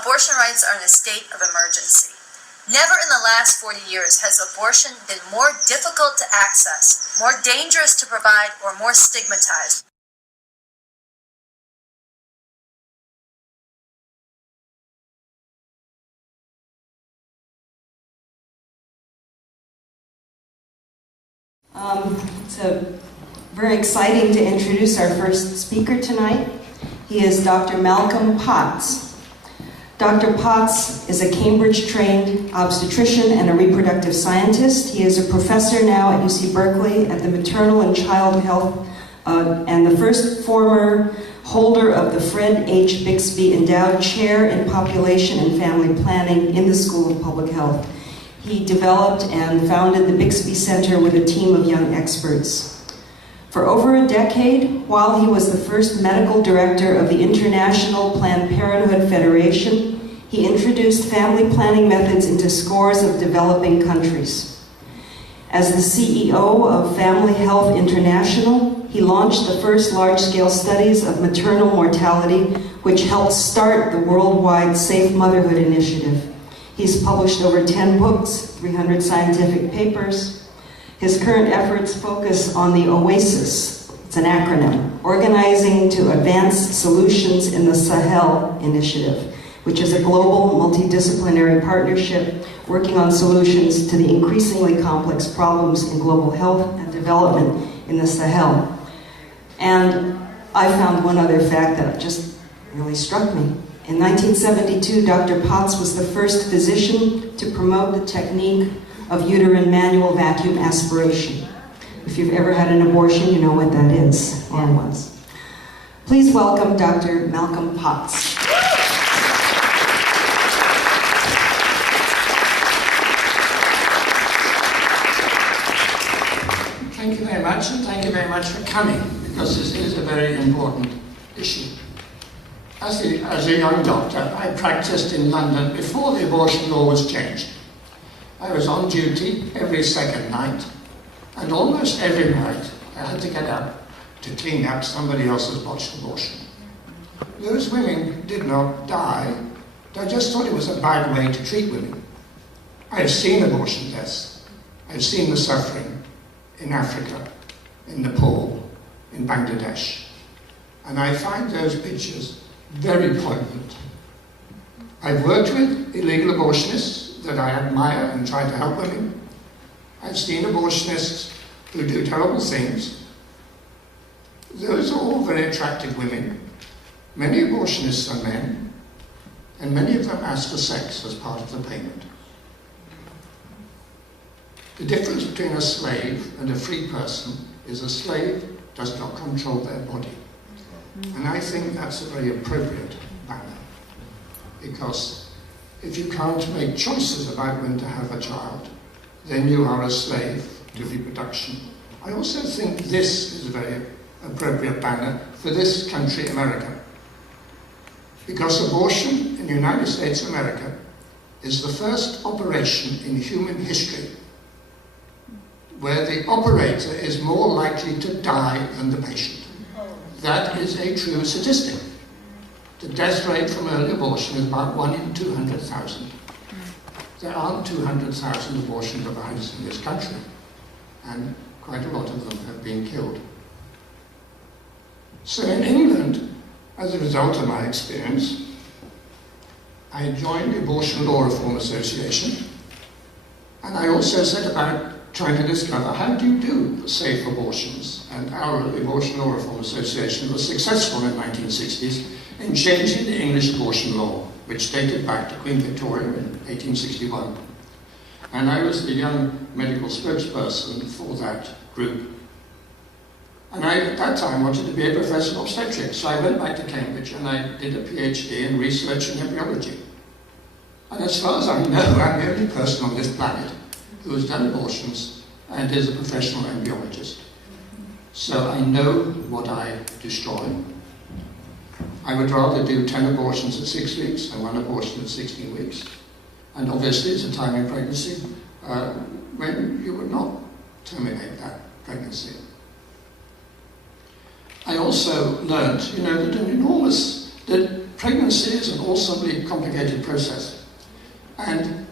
abortion rights are in a state of emergency. Never in the last 40 years has abortion been more difficult to access, more dangerous to provide, or more stigmatized. It's very exciting to introduce our first speaker tonight. He is Dr. Malcolm Potts. Dr. Potts is a Cambridge-trained obstetrician and a reproductive scientist. He is a professor now at UC Berkeley at the Maternal and Child Health and the first former holder of the Fred H. Bixby Endowed Chair in Population and Family Planning in the School of Public Health. He developed and founded the Bixby Center with a team of young experts. For over a decade, while he was the first medical director of the International Planned Parenthood Federation, he introduced family planning methods into scores of developing countries. As the CEO of Family Health International, he launched the first large-scale studies of maternal mortality, which helped start the worldwide Safe Motherhood Initiative. He's published over 10 books, 300 scientific papers. His current efforts focus on the OASIS, it's an acronym, Organizing to Advance Solutions in the Sahel Initiative, which is a global multidisciplinary partnership working on solutions to the increasingly complex problems in global health and development in the Sahel. And I found one other fact that just really struck me. In 1972, Dr. Potts was the first physician to promote the technique of uterine manual vacuum aspiration. If you've ever had an abortion, you know what that is, or once. Please welcome Dr. Malcolm Potts. Thank you very much, and thank you very much for coming, because this is a very important issue. As a young doctor, I practiced in London before the abortion law was changed. I was on duty every second night, and almost every night I had to get up to clean up somebody else's botched abortion. Those women did not die, I just thought it was a bad way to treat women. I have seen abortion deaths. I've seen the suffering in Africa, in Nepal, in Bangladesh, and I find those pictures very poignant. I've worked with illegal abortionists that I admire and try to help women. I've seen abortionists who do terrible things. Those are all very attractive women. Many abortionists are men, and many of them ask for sex as part of the payment. The difference between a slave and a free person is a slave does not control their body. And I think that's a very appropriate banner, because if you can't make choices about when to have a child, then you are a slave to reproduction. I also think this is a very appropriate banner for this country, America, because abortion in the United States of America is the first operation in human history where the operator is more likely to die than the patient. That is a true statistic. The death rate from early abortion is about 1 in 200,000. There aren't 200,000 abortion providers in this country, and quite a lot of them have been killed. So in England, as a result of my experience, I joined the Abortion Law Reform Association, and I also set about trying to discover how do you do safe abortions. And our Abortion Law Reform Association was successful in the 1960s in changing the English abortion law, which dated back to Queen Victoria in 1861. And I was the young medical spokesperson for that group. And I, at that time, wanted to be a professor of obstetrics, so I went back to Cambridge and I did a PhD in research in embryology. And as far as I know, I'm the only person on this planet who has done abortions and is a professional embryologist. So I know what I destroy. I would rather do 10 abortions at 6 weeks than 1 abortion at 16 weeks. And obviously, it's a time in pregnancy when you would not terminate that pregnancy. I also learned, that pregnancy is an awesomely complicated process. And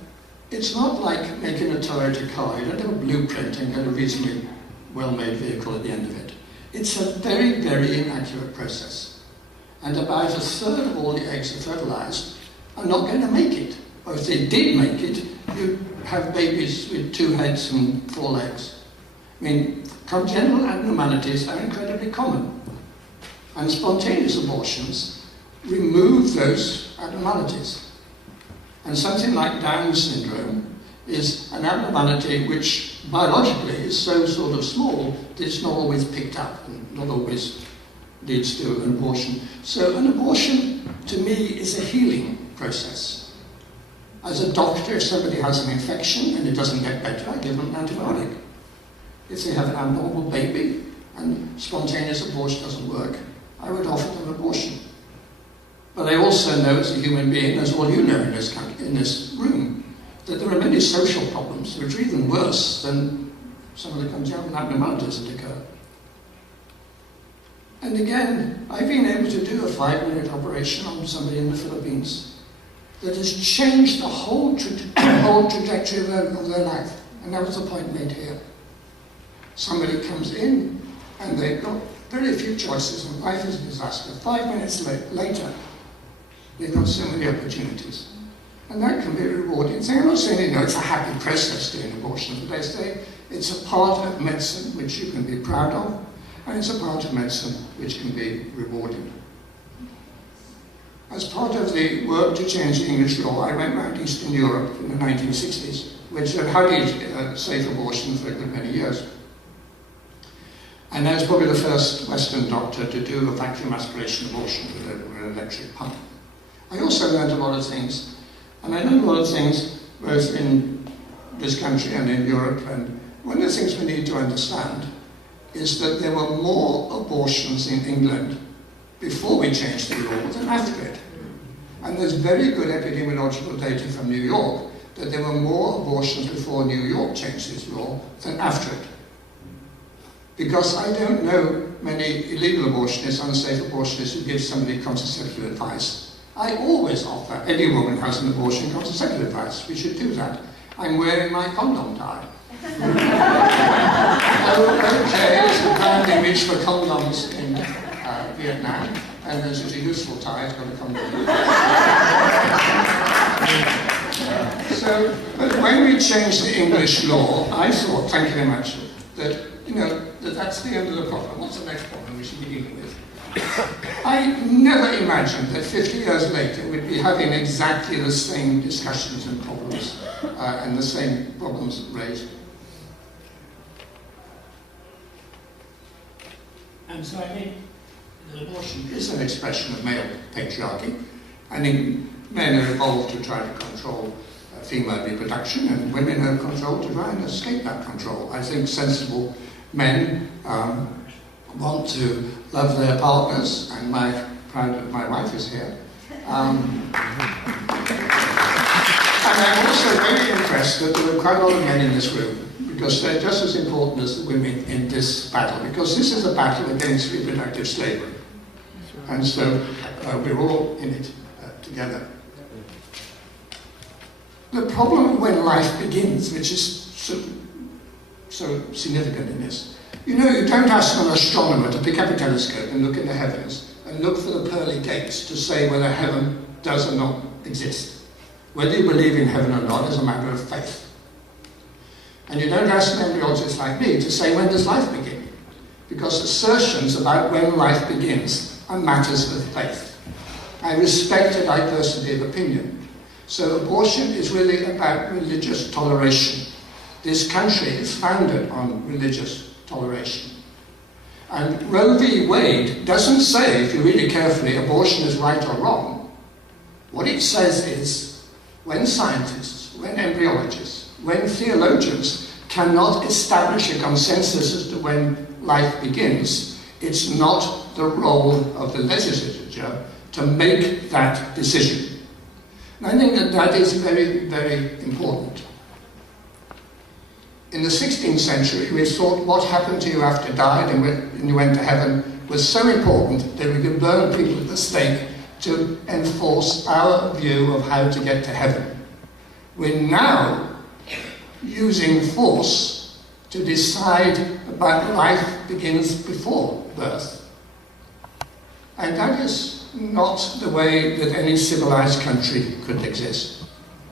it's not like making a Toyota car. You don't have a blueprint and get a reasonably well-made vehicle at the end of it. It's a very, very inaccurate process. And about a third of all the eggs are fertilized are not going to make it. Or if they did make it, you have babies with 2 heads and 4 legs. I mean, congenital abnormalities are incredibly common. And spontaneous abortions remove those abnormalities. And something like Down syndrome is an abnormality which biologically is so sort of small that it's not always picked up and not always leads to an abortion. So an abortion, to me, is a healing process. As a doctor, if somebody has an infection and it doesn't get better, I give them an antibiotic. If they have an abnormal baby and spontaneous abortion doesn't work, I would offer them abortion. But I also know, as a human being, as all you know in this room, that there are many social problems which are even worse than some of the congenital abnormalities that occur. And again, I've been able to do a 5-minute operation on somebody in the Philippines that has changed the whole trajectory of their life. And that was the point made here. Somebody comes in and they've got very few choices and life is a disaster. 5 minutes later, they've got so many opportunities. And that can be a rewarding thing. I'm not saying, it's a happy process doing abortion, but I say it's a part of medicine which you can be proud of, and it's a part of medicine which can be rewarding. As part of the work to change the English law, I went around Eastern Europe in the 1960s, which had had safe abortion for a good many years. And I was probably the first Western doctor to do a vacuum aspiration abortion with an electric pump. I also learned a lot of things, and I learned a lot of things both in this country and in Europe, and one of the things we need to understand is that there were more abortions in England before we changed the law than after it. And there's very good epidemiological data from New York that there were more abortions before New York changed its law than after it. Because I don't know many illegal abortionists, unsafe abortionists who give somebody contraceptive advice. I always offer any woman who has an abortion contraceptive advice. We should do that. I'm wearing my condom tie. Oh, okay, it's a brand image for condoms in Vietnam, and this is a useful tie, it's got a condom. So, but when we changed the English law, I thought, thank you very much, that, that's the end of the problem. What's the next problem we should be dealing with? I never imagined that 50 years later we'd be having exactly the same discussions and problems, and the same problems raised. And so I think that abortion is an expression of male patriarchy. I think men are evolved to try to control female reproduction, and women are controlled to try and escape that control. I think sensible men want to love their partners, and my wife is here. And I'm also very impressed that there are quite a lot of men in this room, because they're just as important as the women in this battle, because this is a battle against reproductive slavery. And so we're all in it together. The problem when life begins, which is so significant in this, you don't ask an astronomer to pick up a telescope and look in the heavens and look for the pearly gates to say whether heaven does or not exist. Whether you believe in heaven or not is a matter of faith. And you don't ask an embryologist like me to say, when does life begin? Because assertions about when life begins are matters of faith. I respect a diversity of opinion. So abortion is really about religious toleration. This country is founded on religious toleration. And Roe v. Wade doesn't say, if you read it carefully, abortion is right or wrong. What it says is, when scientists, when embryologists, when theologians cannot establish a consensus as to when life begins, it's not the role of the legislature to make that decision. And I think that is very, very important. In the 16th century, we thought what happened to you after you died and you went to heaven was so important that we could burn people at the stake to enforce our view of how to get to heaven. We're now using force to decide about life begins before birth. And that is not the way that any civilized country could exist.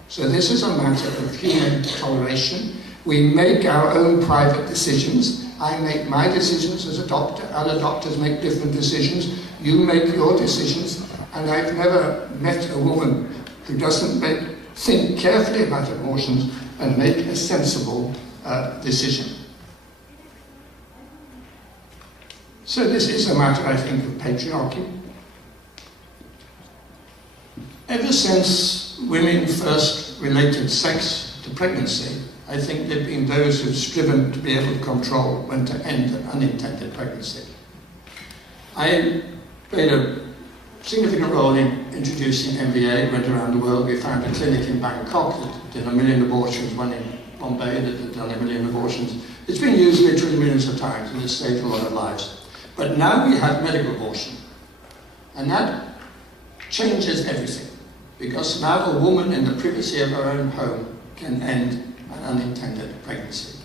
So this is a matter of human toleration. We make our own private decisions. I make my decisions as a doctor, other doctors make different decisions, you make your decisions, and I've never met a woman who doesn't think carefully about abortions and make a sensible decision. So this is a matter, I think, of patriarchy. Ever since women first related sex to pregnancy, I think there have been those who've striven to be able to control when to end an unintended pregnancy. I played a significant role in introducing MBA, went around the world. We found a clinic in Bangkok that did 1 million abortions, one in Bombay that had done 1 million abortions. It's been used literally millions of times and it's saved a lot of lives. But now we have medical abortion. And that changes everything. Because now a woman in the privacy of her own home can end an unintended pregnancy.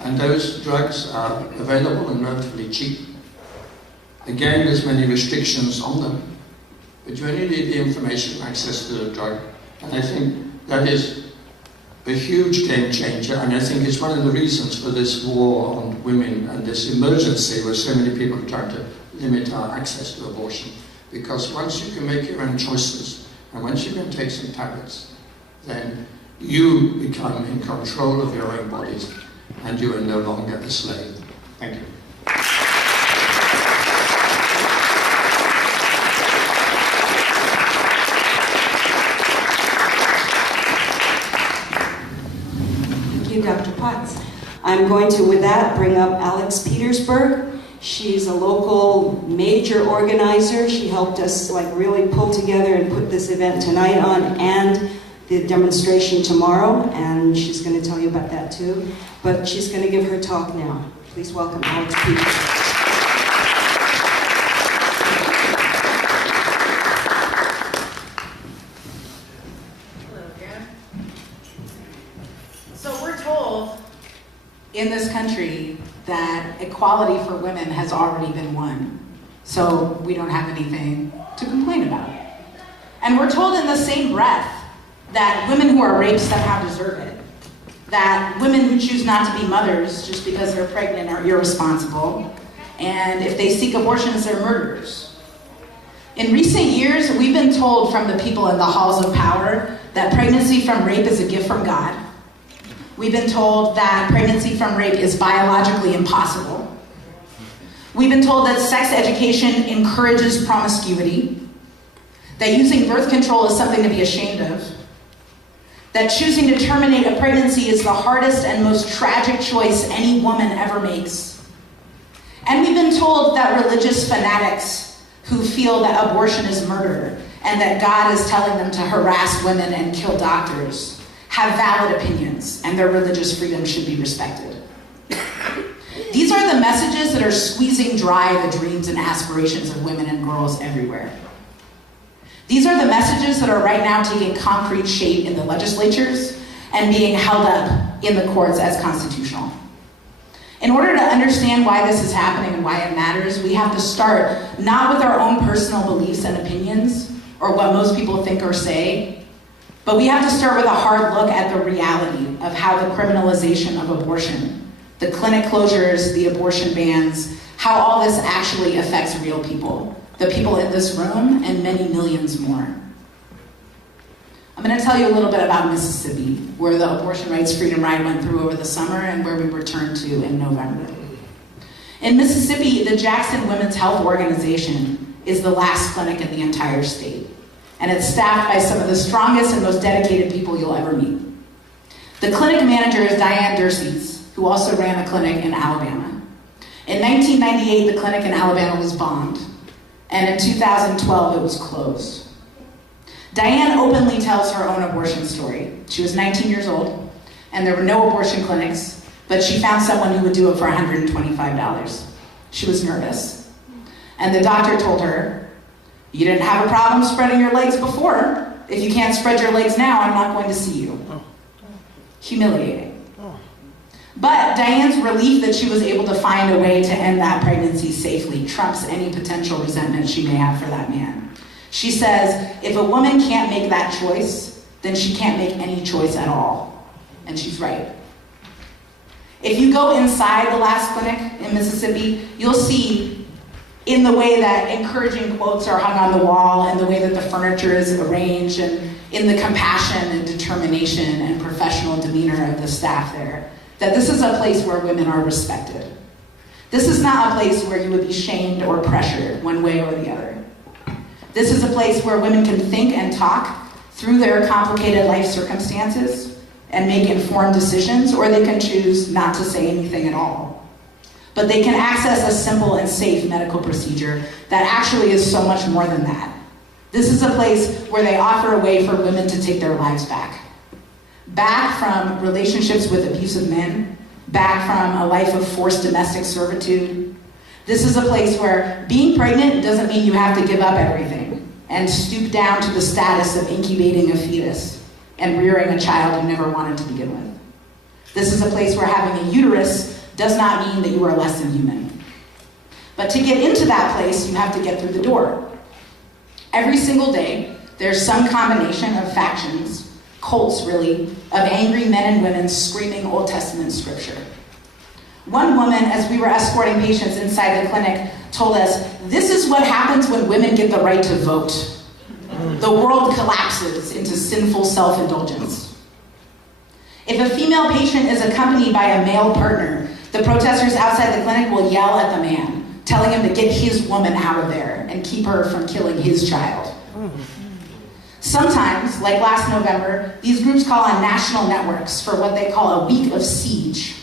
And those drugs are available and relatively cheap. Again, there's many restrictions on them, but you only need the information and access to the drug. And I think that is a huge game changer, and I think it's one of the reasons for this war on women and this emergency where so many people are trying to limit our access to abortion. Because once you can make your own choices, and once you can take some tablets, then you become in control of your own bodies, and you are no longer a slave. Thank you. Thank you, Dr. Potts. I'm going to, with that, bring up Alex Petersburg. She's a local major organizer. She helped us really pull together and put this event tonight on and the demonstration tomorrow, and she's going to tell you about that too. But she's going to give her talk now. Please welcome Alex Petersburg. In this country that equality for women has already been won. So we don't have anything to complain about. And we're told in the same breath that women who are raped somehow deserve it. That women who choose not to be mothers just because they're pregnant are irresponsible. And if they seek abortions, they're murderers. In recent years, we've been told from the people in the halls of power that pregnancy from rape is a gift from God. We've been told that pregnancy from rape is biologically impossible. We've been told that sex education encourages promiscuity, that using birth control is something to be ashamed of, that choosing to terminate a pregnancy is the hardest and most tragic choice any woman ever makes. And we've been told that religious fanatics who feel that abortion is murder and that God is telling them to harass women and kill doctors have valid opinions, and their religious freedom should be respected. These are the messages that are squeezing dry the dreams and aspirations of women and girls everywhere. These are the messages that are right now taking concrete shape in the legislatures and being held up in the courts as constitutional. In order to understand why this is happening and why it matters, we have to start not with our own personal beliefs and opinions, or what most people think or say, but we have to start with a hard look at the reality of how the criminalization of abortion, the clinic closures, the abortion bans, how all this actually affects real people, the people in this room and many millions more. I'm going to tell you a little bit about Mississippi, where the Abortion Rights Freedom Ride went through over the summer and where we returned to in November. In Mississippi, the Jackson Women's Health Organization is the last clinic in the entire state. And it's staffed by some of the strongest and most dedicated people you'll ever meet. The clinic manager is Diane Dersees, who also ran a clinic in Alabama. In 1998, the clinic in Alabama was bombed, and in 2012, it was closed. Diane openly tells her own abortion story. She was 19 years old, and there were no abortion clinics, but she found someone who would do it for $125. She was nervous. And the doctor told her, You didn't have a problem spreading your legs before. If you can't spread your legs now, I'm not going to see you. Humiliating. But Diane's relief that she was able to find a way to end that pregnancy safely trumps any potential resentment she may have for that man. She says, if a woman can't make that choice, then she can't make any choice at all. And she's right. If you go inside the last clinic in Mississippi, you'll see in the way that encouraging quotes are hung on the wall and the way that the furniture is arranged and in the compassion and determination and professional demeanor of the staff there, that this is a place where women are respected. This is not a place where you would be shamed or pressured one way or the other. This is a place where women can think and talk through their complicated life circumstances and make informed decisions, or they can choose not to say anything at all. But they can access a simple and safe medical procedure that actually is so much more than that. This is a place where they offer a way for women to take their lives back. Back from relationships with abusive men, back from a life of forced domestic servitude. This is a place where being pregnant doesn't mean you have to give up everything and stoop down to the status of incubating a fetus and rearing a child you never wanted to begin with. This is a place where having a uterus does not mean that you are less than human. But to get into that place, you have to get through the door. Every single day, there's some combination of factions, cults really, of angry men and women screaming Old Testament scripture. One woman, as we were escorting patients inside the clinic, told us, this is what happens when women get the right to vote. The world collapses into sinful self-indulgence. If a female patient is accompanied by a male partner, the protesters outside the clinic will yell at the man, telling him to get his woman out of there and keep her from killing his child. Sometimes, like last November, these groups call on national networks for what they call a week of siege.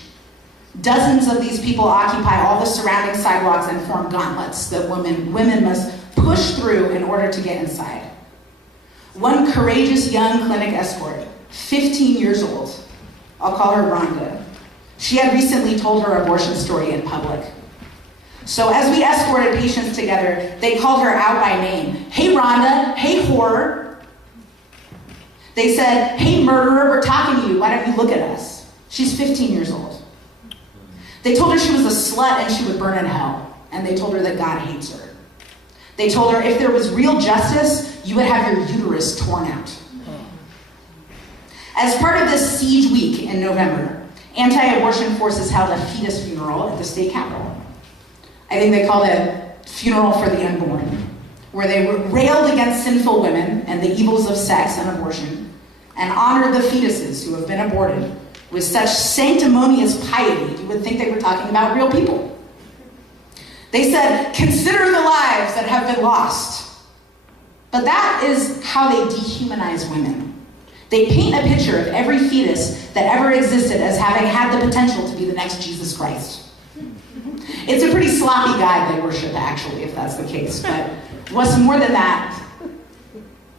Dozens of these people occupy all the surrounding sidewalks and form gauntlets that women must push through in order to get inside. One courageous young clinic escort, 15 years old, I'll call her Rhonda. She had recently told her abortion story in public. So as we escorted patients together, they called her out by name. Hey Rhonda, hey whore. They said, hey murderer, we're talking to you, why don't you look at us? She's 15 years old. They told her she was a slut and she would burn in hell. And they told her that God hates her. They told her if there was real justice, you would have your uterus torn out. As part of this siege week in November, anti-abortion forces held a fetus funeral at the state capitol. I think they called it Funeral for the Unborn, where they railed against sinful women and the evils of sex and abortion, and honored the fetuses who have been aborted with such sanctimonious piety, you would think they were talking about real people. They said, consider the lives that have been lost. But that is how they dehumanize women. They paint a picture of every fetus that ever existed as having had the potential to be the next Jesus Christ. It's a pretty sloppy God they worship, actually, if that's the case. But what's more than that,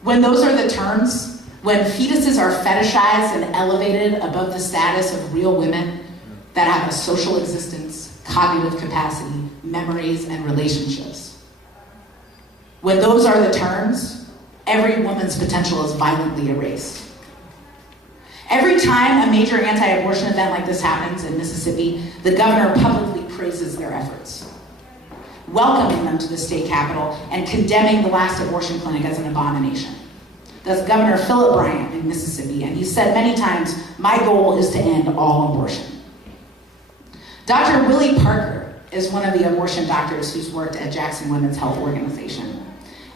when those are the terms, when fetuses are fetishized and elevated above the status of real women that have a social existence, cognitive capacity, memories, and relationships. When those are the terms, every woman's potential is violently erased. Every time a major anti-abortion event like this happens in Mississippi, the governor publicly praises their efforts, welcoming them to the state capitol and condemning the last abortion clinic as an abomination. That's Governor Philip Bryant in Mississippi, and he said many times, my goal is to end all abortion. Dr. Willie Parker is one of the abortion doctors who's worked at Jackson Women's Health Organization,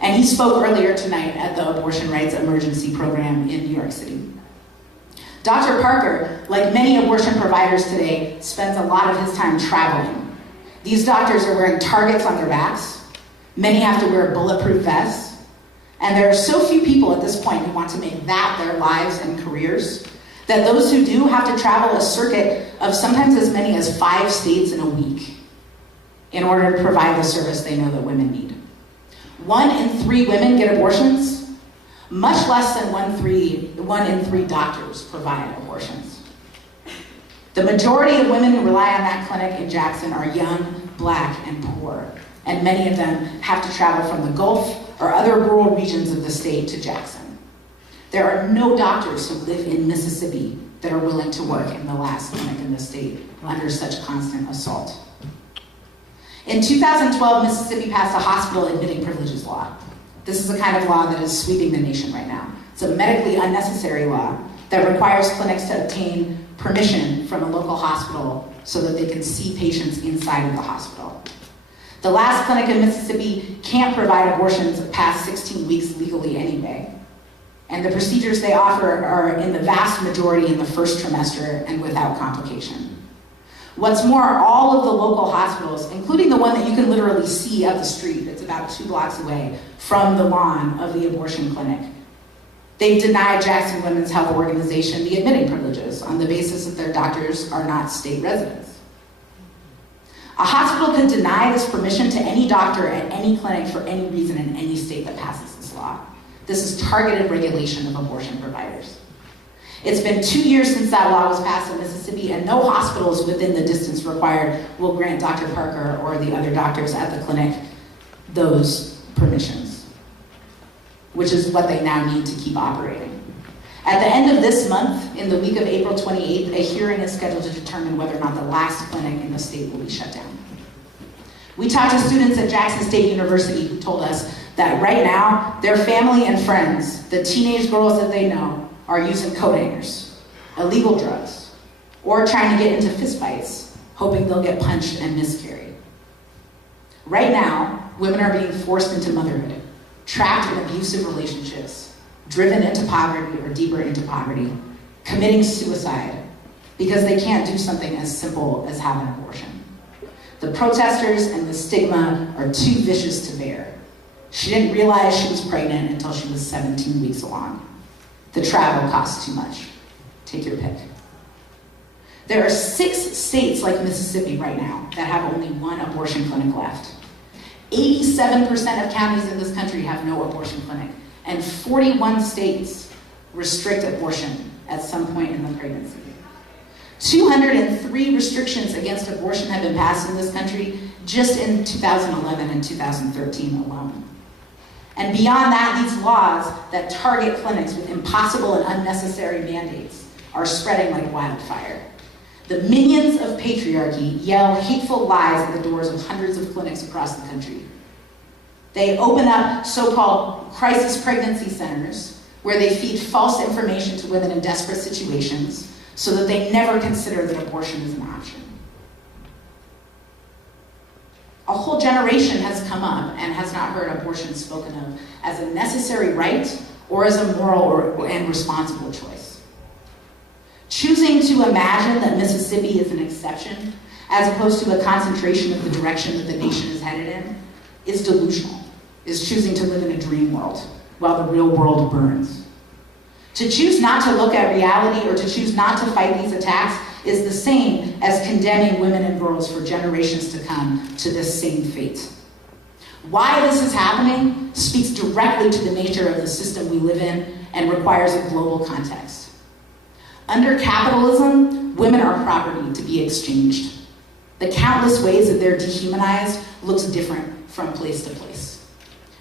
and he spoke earlier tonight at the Abortion Rights Emergency Program in New York City. Dr. Parker, like many abortion providers today, spends a lot of his time traveling. These doctors are wearing targets on their backs. Many have to wear bulletproof vests. And there are so few people at this point who want to make that their lives and careers, that those who do have to travel a circuit of sometimes as many as 5 states in a week in order to provide the service they know that women need. 1 in 3 women get abortions. Much less than 1 in 3 doctors provide abortions. The majority of women who rely on that clinic in Jackson are young, black, and poor. And many of them have to travel from the Gulf or other rural regions of the state to Jackson. There are no doctors who live in Mississippi that are willing to work in the last clinic in the state under such constant assault. In 2012, Mississippi passed a hospital admitting privileges law. This is the kind of law that is sweeping the nation right now. It's a medically unnecessary law that requires clinics to obtain permission from a local hospital so that they can see patients inside of the hospital. The last clinic in Mississippi can't provide abortions past 16 weeks legally anyway. And the procedures they offer are in the vast majority in the first trimester and without complication. What's more, all of the local hospitals, including the one that you can literally see up the street, it's about 2 blocks away from the lawn of the abortion clinic, they've denied Jackson Women's Health Organization the admitting privileges on the basis that their doctors are not state residents. A hospital can deny this permission to any doctor at any clinic for any reason in any state that passes this law. This is targeted regulation of abortion providers. It's been 2 years since that law was passed in Mississippi, and no hospitals within the distance required will grant Dr. Parker or the other doctors at the clinic those permissions, which is what they now need to keep operating. At the end of this month, in the week of April 28th, a hearing is scheduled to determine whether or not the last clinic in the state will be shut down. We talked to students at Jackson State University who told us that right now, their family and friends, the teenage girls that they know, are using coat hangers, illegal drugs, or trying to get into fistfights, hoping they'll get punched and miscarry. Right now, women are being forced into motherhood, trapped in abusive relationships, driven into poverty or deeper into poverty, committing suicide because they can't do something as simple as have an abortion. The protesters and the stigma are too vicious to bear. She didn't realize she was pregnant until she was 17 weeks along. The travel costs too much. Take your pick. There are 6 states like Mississippi right now that have only 1 abortion clinic left. 87% of counties in this country have no abortion clinic, and 41 states restrict abortion at some point in the pregnancy. 203 restrictions against abortion have been passed in this country just in 2011 and 2013 alone. And beyond that, these laws that target clinics with impossible and unnecessary mandates are spreading like wildfire. The minions of patriarchy yell hateful lies at the doors of hundreds of clinics across the country. They open up so-called crisis pregnancy centers where they feed false information to women in desperate situations so that they never consider that abortion is an option. A whole generation has come up and has not heard abortion spoken of as a necessary right or as a moral and responsible choice. Choosing to imagine that Mississippi is an exception, as opposed to a concentration of the direction that the nation is headed in, is delusional, is choosing to live in a dream world while the real world burns. To choose not to look at reality or to choose not to fight these attacks is the same as condemning women and girls for generations to come to this same fate. Why this is happening speaks directly to the nature of the system we live in and requires a global context. Under capitalism, women are property to be exchanged. The countless ways that they're dehumanized looks different from place to place.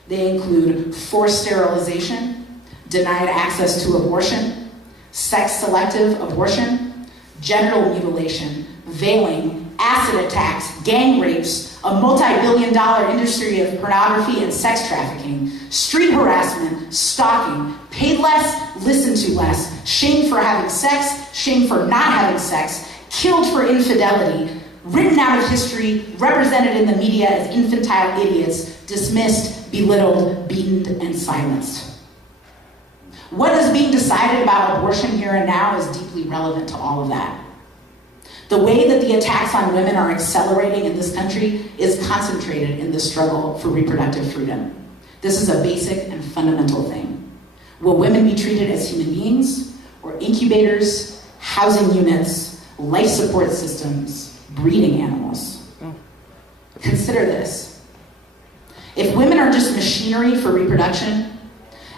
They include forced sterilization, denied access to abortion, sex-selective abortion, genital mutilation, veiling, acid attacks, gang rapes, a multi-billion-dollar industry of pornography and sex trafficking, street harassment, stalking, paid less, listened to less, shamed for having sex, shamed for not having sex, killed for infidelity, written out of history, represented in the media as infantile idiots, dismissed, belittled, beaten, and silenced. What is being decided about abortion here and now is deeply relevant to all of that. The way that the attacks on women are accelerating in this country is concentrated in the struggle for reproductive freedom. This is a basic and fundamental thing. Will women be treated as human beings, or incubators, housing units, life support systems, breeding animals? Consider this. If women are just machinery for reproduction,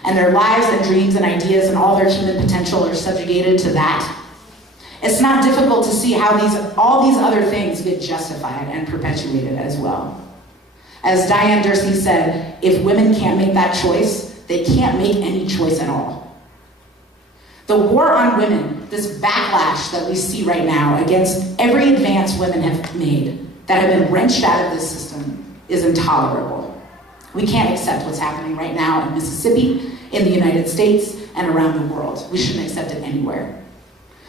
and their lives and dreams and ideas and all their human potential are subjugated to that, it's not difficult to see how all these other things get justified and perpetuated as well. As Diane Dursey said, if women can't make that choice, they can't make any choice at all. The war on women, this backlash that we see right now against every advance women have made, that have been wrenched out of this system, is intolerable. We can't accept what's happening right now in Mississippi, in the United States, and around the world. We shouldn't accept it anywhere.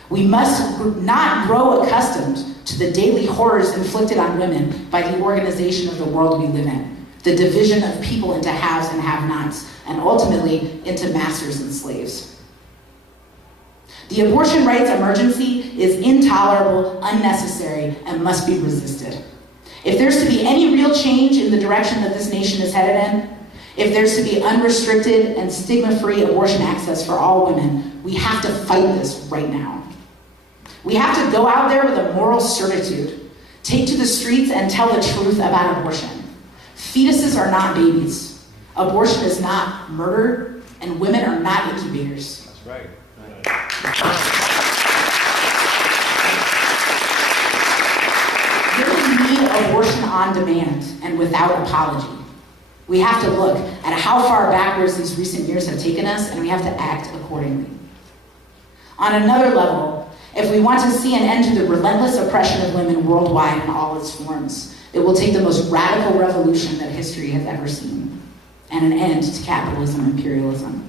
We must not grow accustomed to the daily horrors inflicted on women by the organization of the world we live in, the division of people into haves and have-nots, and ultimately into masters and slaves. The abortion rights emergency is intolerable, unnecessary, and must be resisted. If there's to be any real change in the direction that this nation is headed in, if there's to be unrestricted and stigma-free abortion access for all women, we have to fight this right now. We have to go out there with a moral certitude, take to the streets and tell the truth about abortion. Fetuses are not babies. Abortion is not murder, and women are not incubators. That's right. There we need abortion on demand and without apology. We have to look at how far backwards these recent years have taken us, and we have to act accordingly. On another level, if we want to see an end to the relentless oppression of women worldwide in all its forms, it will take the most radical revolution that history has ever seen, and an end to capitalism and imperialism.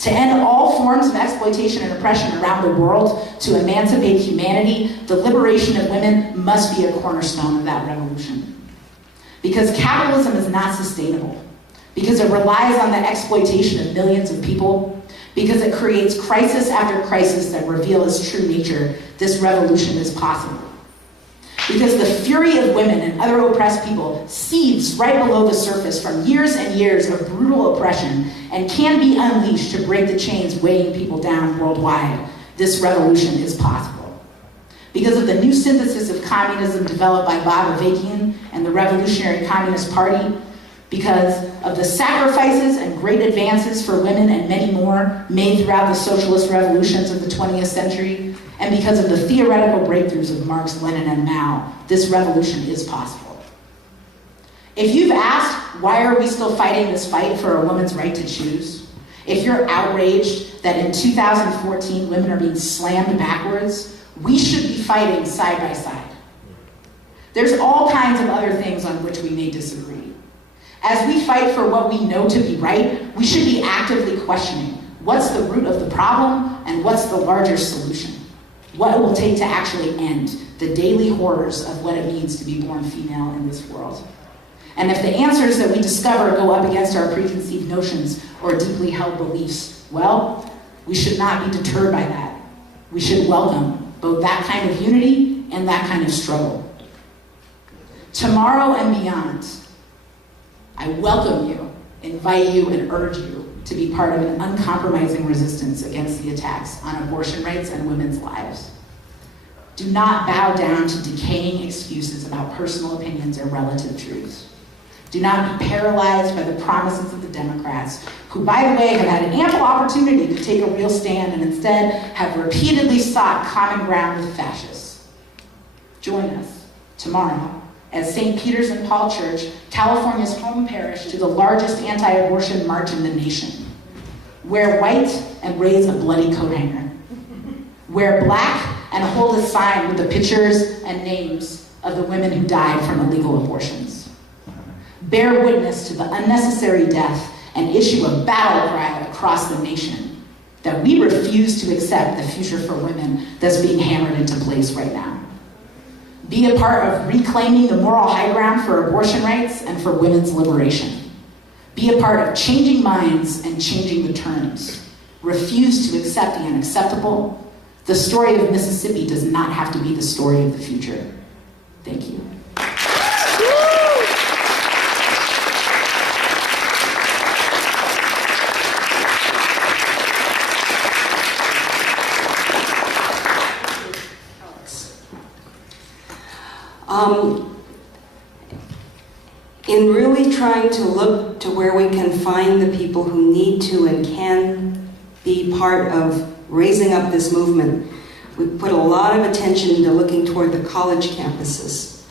To end all forms of exploitation and oppression around the world, to emancipate humanity, the liberation of women must be a cornerstone of that revolution. Because capitalism is not sustainable, because it relies on the exploitation of millions of people, because it creates crisis after crisis that reveal its true nature, this revolution is possible. Because the fury of women and other oppressed people seeds right below the surface from years and years of brutal oppression and can be unleashed to break the chains weighing people down worldwide, this revolution is possible. Because of the new synthesis of communism developed by Bob Avakian and the Revolutionary Communist Party, because of the sacrifices and great advances for women and many more made throughout the socialist revolutions of the 20th century, and because of the theoretical breakthroughs of Marx, Lenin, and Mao, this revolution is possible. If you've asked, why are we still fighting this fight for a woman's right to choose? If you're outraged that in 2014 women are being slammed backwards, we should be fighting side by side. There's all kinds of other things on which we may disagree. As we fight for what we know to be right, we should be actively questioning what's the root of the problem and what's the larger solution. What it will take to actually end the daily horrors of what it means to be born female in this world. And if the answers that we discover go up against our preconceived notions or deeply held beliefs, well, we should not be deterred by that. We should welcome both that kind of unity and that kind of struggle. Tomorrow and beyond, I welcome you, invite you, and urge you to be part of an uncompromising resistance against the attacks on abortion rights and women's lives. Do not bow down to decaying excuses about personal opinions or relative truths. Do not be paralyzed by the promises of the Democrats, who, by the way, have had an ample opportunity to take a real stand and instead have repeatedly sought common ground with fascists. Join us tomorrow as St. Peter's and Paul Church, California's home parish, to the largest anti-abortion march in the nation. Wear white and raise a bloody coat hanger. Wear black and hold a sign with the pictures and names of the women who died from illegal abortions. Bear witness to the unnecessary death and issue a battle cry across the nation that we refuse to accept the future for women that's being hammered into place right now. Be a part of reclaiming the moral high ground for abortion rights and for women's liberation. Be a part of changing minds and changing the terms. Refuse to accept the unacceptable. The story of Mississippi does not have to be the story of the future. Thank you. In really trying to look to where we can find the people who need to and can be part of raising up this movement, we put a lot of attention into looking toward the college campuses.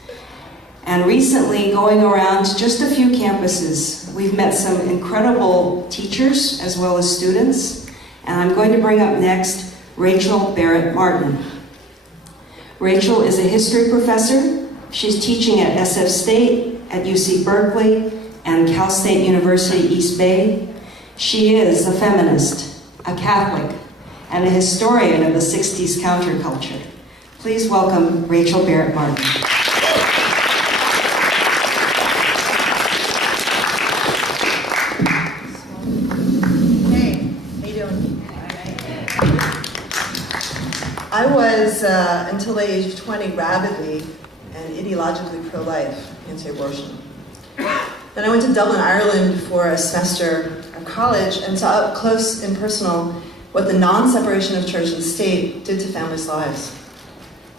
And recently, going around just a few campuses, we've met some incredible teachers as well as students. And I'm going to bring up next Rachel Barrett Martin. Rachel is a history professor. She's teaching at SF State, at UC Berkeley, and Cal State University East Bay. She is a feminist, a Catholic, and a historian of the 60s counterculture. Please welcome Rachel Barrett Martin. I was, until the age of 20, rabidly and ideologically pro-life, anti-abortion. Then I went to Dublin, Ireland for a semester of college and saw up close and personal what the non-separation of church and state did to families' lives.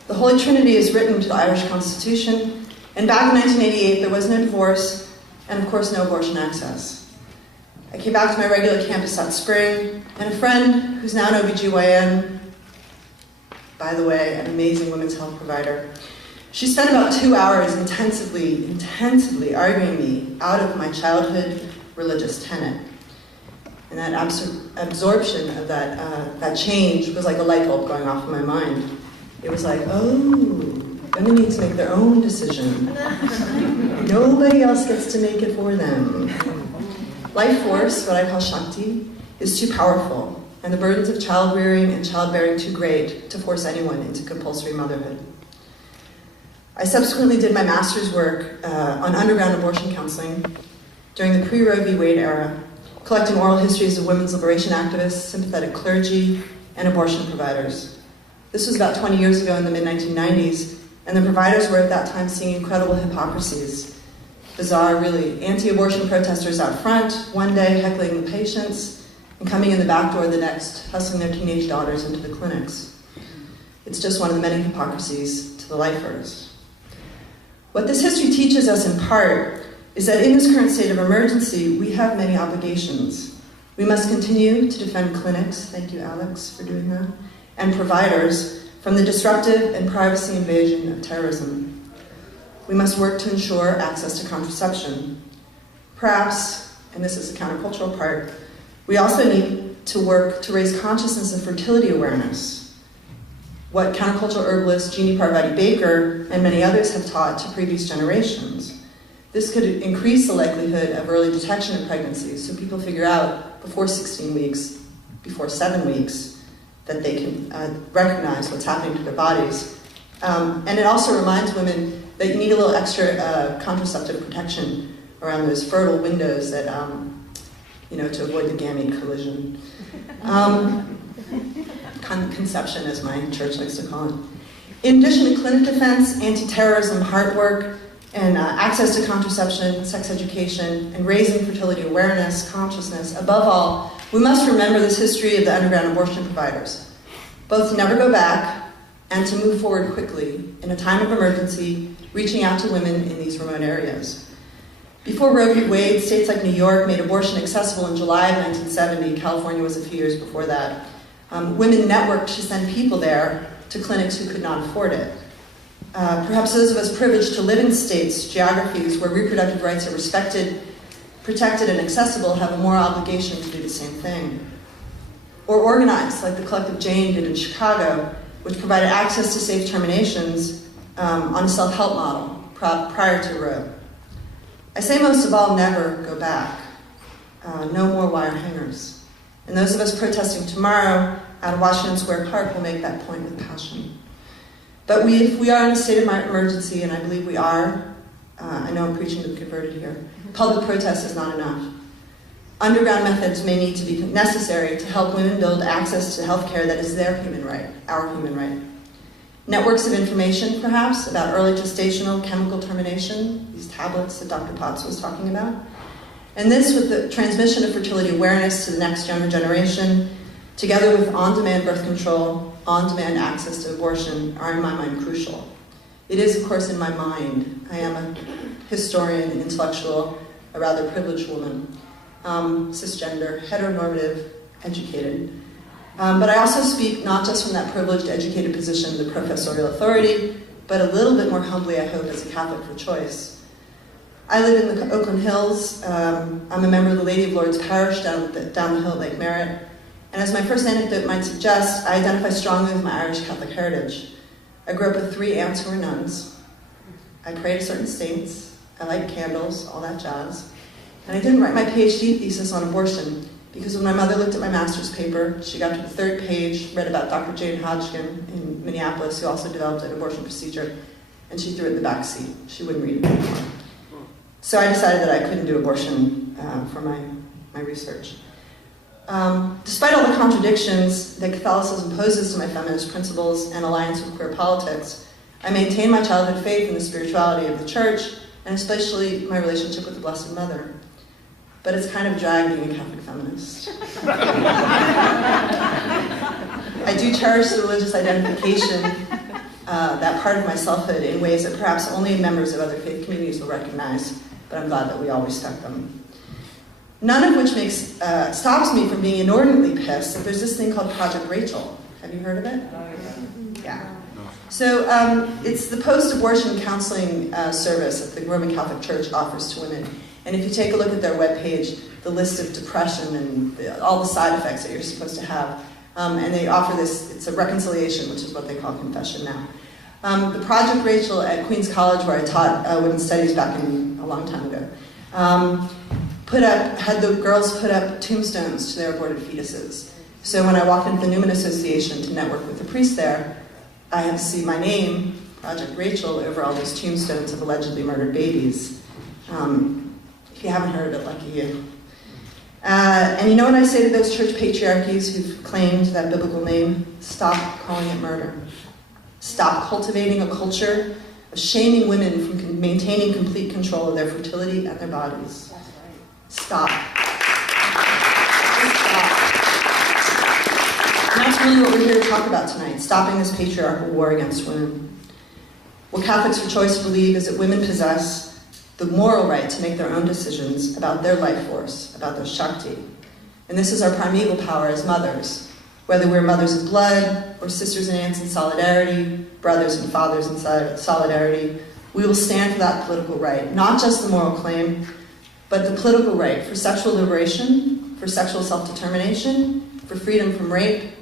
The Holy Trinity is written to the Irish Constitution, and back in 1988 there was no divorce and of course no abortion access. I came back to my regular campus that spring, and a friend who's now an OBGYN, by the way, an amazing women's health provider, she spent about 2 hours intensively arguing me out of my childhood religious tenet. And that absorption of that change was like a light bulb going off in my mind. It was like, oh, women need to make their own decision. Nobody else gets to make it for them. Life force, what I call Shakti, is too powerful, and the burdens of child rearing and childbearing too great to force anyone into compulsory motherhood. I subsequently did my master's work on underground abortion counseling during the pre-Roe v. Wade era, collecting oral histories of women's liberation activists, sympathetic clergy, and abortion providers. This was about 20 years ago in the mid-1990s, and the providers were at that time seeing incredible hypocrisies. Bizarre, really. Anti-abortion protesters out front, one day heckling the patients, and coming in the back door the next, hustling their teenage daughters into the clinics. It's just one of the many hypocrisies to the lifers. What this history teaches us in part is that in this current state of emergency, we have many obligations. We must continue to defend clinics, thank you Alex for doing that, and providers from the disruptive and privacy invasion of terrorism. We must work to ensure access to contraception. Perhaps, and this is the countercultural part, we also need to work to raise consciousness of fertility awareness, what countercultural herbalist Jeannie Parvati Baker and many others have taught to previous generations. This could increase the likelihood of early detection of pregnancy, so people figure out before 16 weeks, before 7 weeks, that they can recognize what's happening to their bodies. And it also reminds women that you need a little extra contraceptive protection around those fertile windows that to avoid the gamete collision. Conception, as my church likes to call it. In addition to clinic defense, anti-terrorism, heart work, and access to contraception, sex education, and raising fertility awareness, consciousness, above all, we must remember this history of the underground abortion providers, both to never go back and to move forward quickly in a time of emergency, reaching out to women in these remote areas. Before Roe v. Wade, states like New York made abortion accessible in July of 1970. California was a few years before that. Women networked to send people there to clinics who could not afford it. Perhaps those of us privileged to live in states, geographies where reproductive rights are respected, protected, and accessible have a moral obligation to do the same thing. Or organize, like the Collective Jane did in Chicago, which provided access to safe terminations on a self-help model prior to Roe. I say most of all, never go back. No more wire hangers. And those of us protesting tomorrow out of Washington Square Park will make that point with passion. But if we are in a state of emergency, and I believe we are, I know I'm preaching to the converted here, public protest is not enough. Underground methods may need to be necessary to help women build access to health care that is their human right, our human right. Networks of information, perhaps, about early gestational chemical termination, these tablets that Dr. Potts was talking about. And this, with the transmission of fertility awareness to the next younger generation, together with on-demand birth control, on-demand access to abortion, are in my mind crucial. It is, of course, in my mind. I am a historian, an intellectual, a rather privileged woman, cisgender, heteronormative, educated. But I also speak not just from that privileged, educated position, the professorial authority, but a little bit more humbly, I hope, as a Catholic for choice. I live in the Oakland Hills. I'm a member of the Lady of Lourdes Parish down the hill at Lake Merritt. And as my first anecdote might suggest, I identify strongly with my Irish Catholic heritage. I grew up with 3 aunts who were nuns. I prayed to certain saints. I light candles, all that jazz. And I didn't write my PhD thesis on abortion because when my mother looked at my master's paper, she got to the 3rd page, read about Dr. Jane Hodgkin in Minneapolis, who also developed an abortion procedure, and she threw it in the back seat. She wouldn't read it anymore. So I decided that I couldn't do abortion for my research. Despite all the contradictions that Catholicism poses to my feminist principles and alliance with queer politics, I maintain my childhood faith in the spirituality of the Church, and especially my relationship with the Blessed Mother. But it's kind of a drag being a Catholic feminist. I do cherish the religious identification, that part of my selfhood, in ways that perhaps only members of other faith communities will recognize, but I'm glad that we all respect them. None of which stops me from being inordinately pissed that there's this thing called Project Rachel. Have you heard of it? Yeah. So it's the post-abortion counseling service that the Roman Catholic Church offers to women. And if you take a look at their webpage, the list of depression and all the side effects that you're supposed to have, and they offer this, it's a reconciliation, which is what they call confession now. The Project Rachel at Queen's College, where I taught women's studies back in a long time ago, had the girls put up tombstones to their aborted fetuses. So when I walked into the Newman Association to network with the priest there, I had to see my name, Project Rachel, over all these tombstones of allegedly murdered babies. If you haven't heard of it, lucky you. And you know what I say to those church patriarchies who've claimed that biblical name? Stop calling it murder. Stop cultivating a culture of shaming women from maintaining complete control of their fertility and their bodies. Stop. Stop. And that's really what we're here to talk about tonight, stopping this patriarchal war against women. What Catholics for Choice believe is that women possess the moral right to make their own decisions about their life force, about their Shakti. And this is our primeval power as mothers, whether we're mothers of blood, or sisters and aunts in solidarity, brothers and fathers in solidarity. We will stand for that political right, not just the moral claim, but the political right for sexual liberation, for sexual self-determination, for freedom from rape,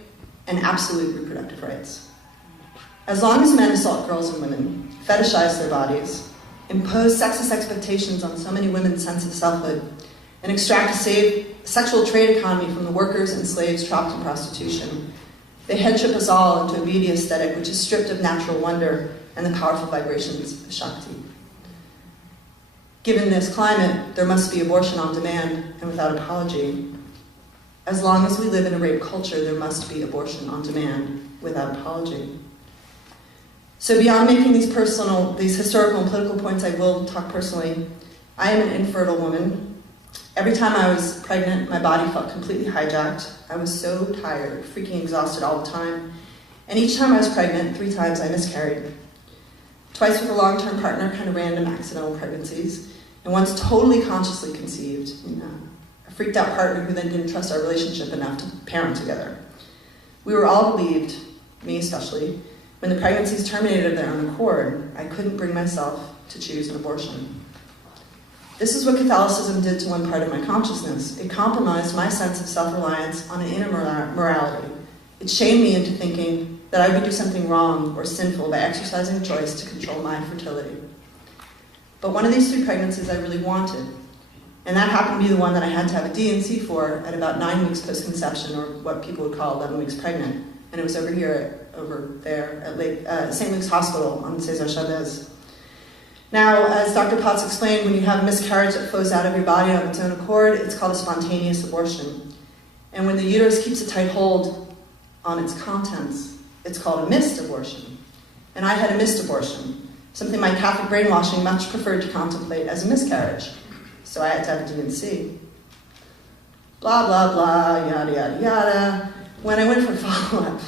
and absolute reproductive rights. As long as men assault girls and women, fetishize their bodies, impose sexist expectations on so many women's sense of selfhood, and extract a sexual trade economy from the workers and slaves trapped in prostitution, they headship us all into a beauty aesthetic which is stripped of natural wonder and the powerful vibrations of Shakti. Given this climate, there must be abortion on demand and without apology. As long as we live in a rape culture, there must be abortion on demand without apology. So beyond making these historical and political points, I will talk personally. I am an infertile woman. Every time I was pregnant, my body felt completely hijacked. I was so tired, freaking exhausted all the time. And each time I was pregnant, 3 times I miscarried. Twice with a long-term partner, kind of random accidental pregnancies, and once totally consciously conceived, a freaked-out partner who then didn't trust our relationship enough to parent together. We were all relieved, me especially, when the pregnancies terminated of their own accord. I couldn't bring myself to choose an abortion. This is what Catholicism did to one part of my consciousness. It compromised my sense of self-reliance on an inner morality. It shamed me into thinking that I would do something wrong or sinful by exercising a choice to control my fertility. But one of these 3 pregnancies I really wanted, and that happened to be the one that I had to have a D&C for at about 9 weeks post-conception, or what people would call 11 weeks pregnant. And it was over there at St. Luke's Hospital on Cesar Chavez. Now, as Dr. Potts explained, when you have a miscarriage that flows out of your body on its own accord, it's called a spontaneous abortion. And when the uterus keeps a tight hold on its contents, it's called a missed abortion. And I had a missed abortion, something my Catholic brainwashing much preferred to contemplate as a miscarriage. So I had to have a D&C. Blah, blah, blah, yada, yada, yada. When I went for follow-up,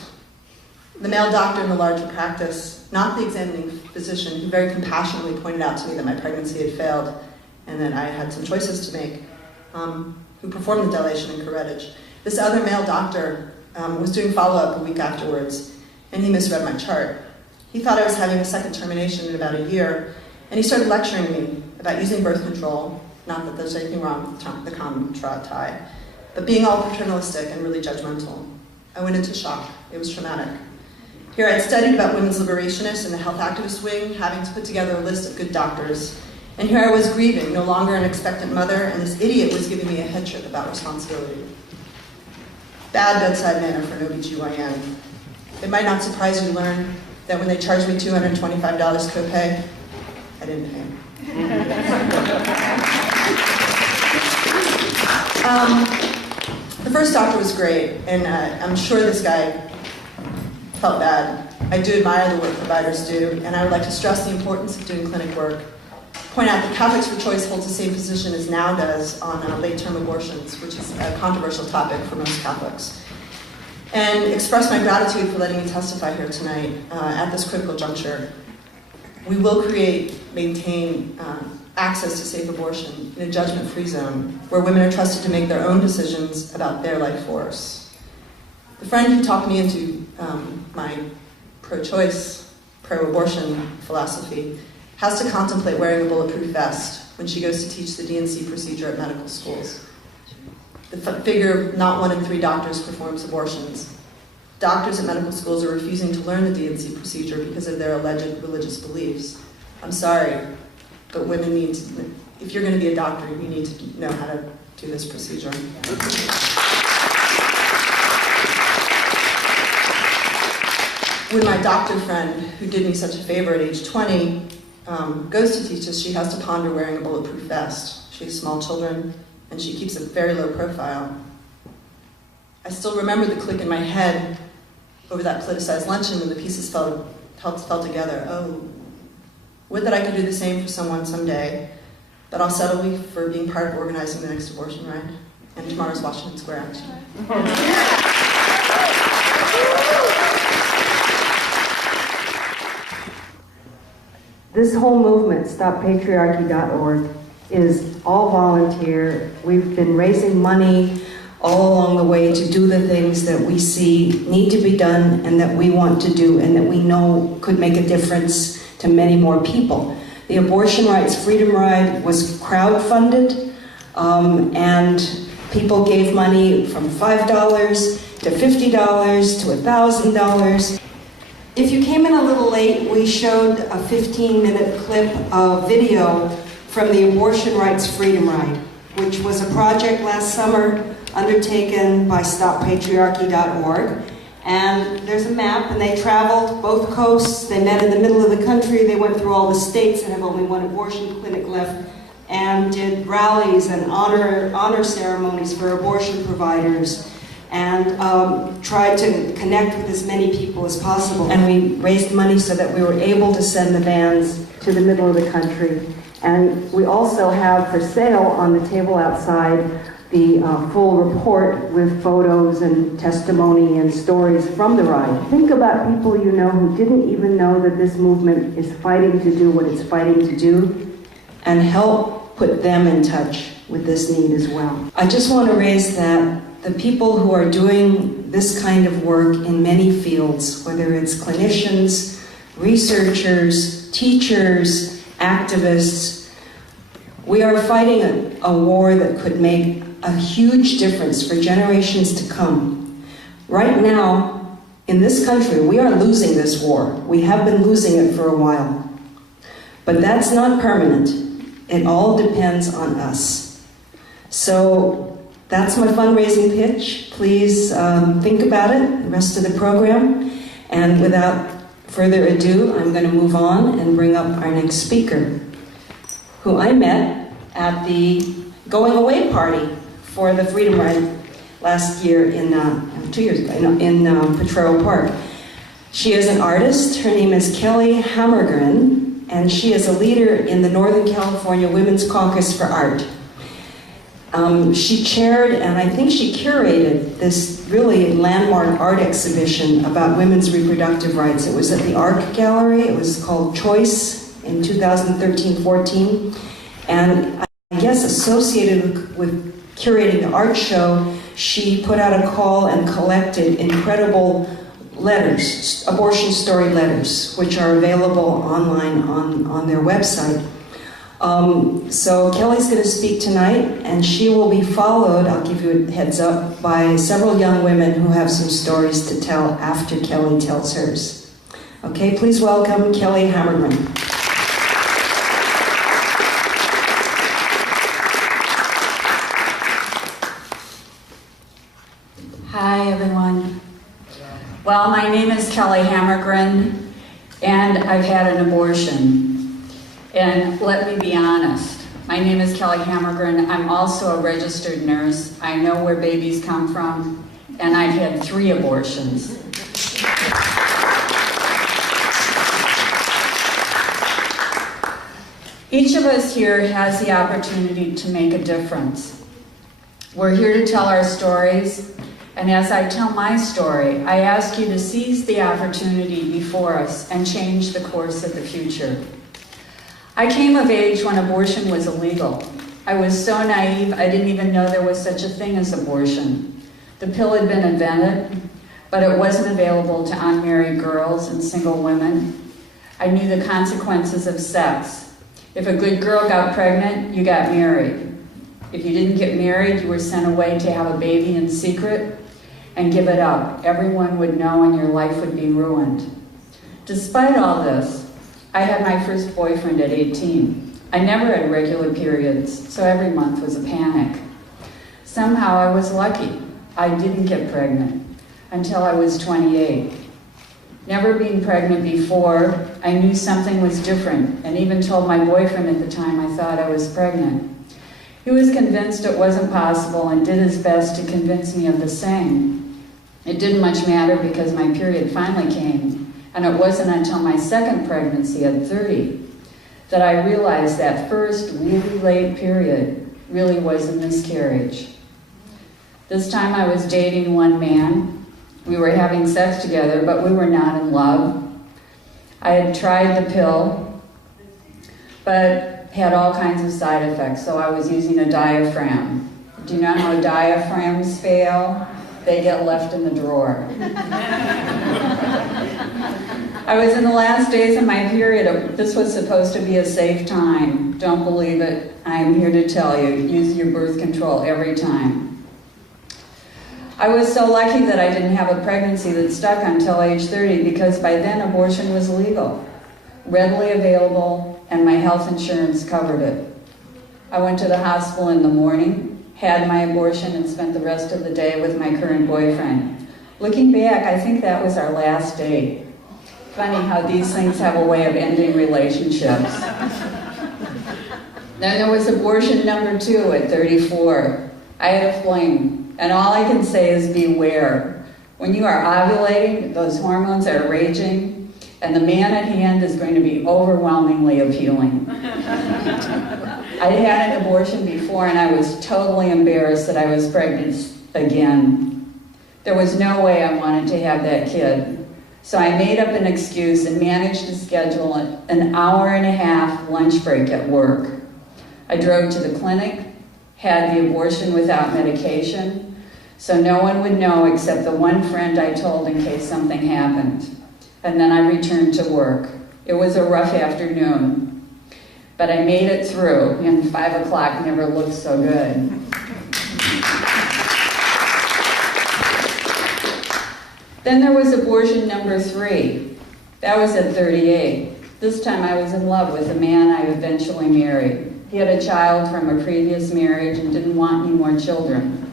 the male doctor in the larger practice, not the examining physician, who very compassionately pointed out to me that my pregnancy had failed and that I had some choices to make, who performed the dilation and curettage. This other male doctor was doing follow-up a week afterwards, and he misread my chart. He thought I was having a second termination in about a year, and he started lecturing me about using birth control, not that there's anything wrong with the contra tie, but being all paternalistic and really judgmental. I went into shock. It was traumatic. Here I'd studied about women's liberationists in the health activist wing, having to put together a list of good doctors. And here I was grieving, no longer an expectant mother, and this idiot was giving me a head trip about responsibility. Bad bedside manner for an OBGYN. It might not surprise you to learn that when they charged me $225 copay, I didn't pay. The first doctor was great, and I'm sure this guy felt bad. I do admire the work providers do, and I would like to stress the importance of doing clinic work. Point out that Catholics for Choice holds the same position as NOW does on late-term abortions, which is a controversial topic for most Catholics. And express my gratitude for letting me testify here tonight at this critical juncture. We will maintain access to safe abortion in a judgment-free zone where women are trusted to make their own decisions about their life force. The friend who talked me into my pro-choice, pro-abortion philosophy has to contemplate wearing a bulletproof vest when she goes to teach the D&C procedure at medical schools. The figure of not 1 in 3 doctors performs abortions. Doctors at medical schools are refusing to learn the D&C procedure because of their alleged religious beliefs. I'm sorry, but women need to, if you're going to be a doctor, you need to know how to do this procedure. When my doctor friend, who did me such a favor at age 20, goes to teach us, she has to ponder wearing a bulletproof vest. She has small children, and she keeps a very low profile. I still remember the click in my head over that politicized luncheon when the pieces fell together. Oh, would that I could do the same for someone someday, but I'll settle for being part of organizing the next abortion ride and tomorrow's Washington Square action. This whole movement, StopPatriarchy.org, is all volunteer. We've been raising money all along the way to do the things that we see need to be done and that we want to do and that we know could make a difference to many more people. The Abortion Rights Freedom Ride was crowdfunded, and people gave money from $5 to $50 to $1,000. If you came in a little late, we showed a 15-minute clip of video from the Abortion Rights Freedom Ride, which was a project last summer undertaken by StopPatriarchy.org. And there's a map, and they traveled both coasts. They met in the middle of the country. They went through all the states that have only one abortion clinic left and did rallies and honor ceremonies for abortion providers and tried to connect with as many people as possible. And we raised money so that we were able to send the vans to the middle of the country. And we also have for sale on the table outside the full report with photos and testimony and stories from the ride. Think about people you know who didn't even know that this movement is fighting to do what it's fighting to do, and help put them in touch with this need as well. I just want to raise that the people who are doing this kind of work in many fields, whether it's clinicians, researchers, teachers, activists, we are fighting a war that could make a huge difference for generations to come. Right now, in this country, we are losing this war. We have been losing it for a while. But that's not permanent. It all depends on us. So that's my fundraising pitch. Please think about it, the rest of the program. And without further ado, I'm going to move on and bring up our next speaker, who I met at the going away party for the Freedom Ride last year 2 years ago, in Potrero Park. She is an artist. Her name is Kelly Hammergren, and she is a leader in the Northern California Women's Caucus for Art. She chaired, and I think she curated, this really landmark art exhibition about women's reproductive rights. It was at the Art Gallery. It was called Choice in 2013-14. And I guess associated with curating the art show, she put out a call and collected incredible letters, abortion story letters, which are available online on their website. So Kelly's going to speak tonight, and she will be followed, I'll give you a heads up, by several young women who have some stories to tell after Kelly tells hers. Okay, please welcome Kelly Hammerman. Hi, everyone. Well, my name is Kelly Hammergren, and I've had an abortion. And let me be honest, my name is Kelly Hammergren. I'm also a registered nurse. I know where babies come from, and I've had 3 abortions. Each of us here has the opportunity to make a difference. We're here to tell our stories. And as I tell my story, I ask you to seize the opportunity before us and change the course of the future. I came of age when abortion was illegal. I was so naive, I didn't even know there was such a thing as abortion. The pill had been invented, but it wasn't available to unmarried girls and single women. I knew the consequences of sex. If a good girl got pregnant, you got married. If you didn't get married, you were sent away to have a baby in secret and give it up. Everyone would know and your life would be ruined. Despite all this, I had my first boyfriend at 18. I never had regular periods, so every month was a panic. Somehow I was lucky. I didn't get pregnant until I was 28. Never being pregnant before, I knew something was different, and even told my boyfriend at the time I thought I was pregnant. He was convinced it wasn't possible and did his best to convince me of the same. It didn't much matter because my period finally came, and it wasn't until my second pregnancy at 30 that I realized that first really late period really was a miscarriage. This time I was dating one man. We were having sex together, but we were not in love. I had tried the pill, but had all kinds of side effects, so I was using a diaphragm. Do you know how diaphragms fail? They get left in the drawer. I was in the last days of my period. This was supposed to be a safe time. Don't believe it. I am here to tell you, use your birth control every time. I was so lucky that I didn't have a pregnancy that stuck until age 30 because by then abortion was legal, readily available, and my health insurance covered it. I went to the hospital in the morning, had my abortion, and spent the rest of the day with my current boyfriend. Looking back, I think that was our last date. Funny how these things have a way of ending relationships. Then there was abortion number 2 at 34. I had a fling, and all I can say is beware. When you are ovulating, those hormones are raging, and the man at hand is going to be overwhelmingly appealing. I had an abortion before, and I was totally embarrassed that I was pregnant again. There was no way I wanted to have that kid. So I made up an excuse and managed to schedule an hour-and-a-half lunch break at work. I drove to the clinic, had the abortion without medication, so no one would know except the one friend I told in case something happened. And then I returned to work. It was a rough afternoon. But I made it through, and 5 o'clock never looked so good. Then there was abortion number 3. That was at 38. This time I was in love with a man I eventually married. He had a child from a previous marriage and didn't want any more children.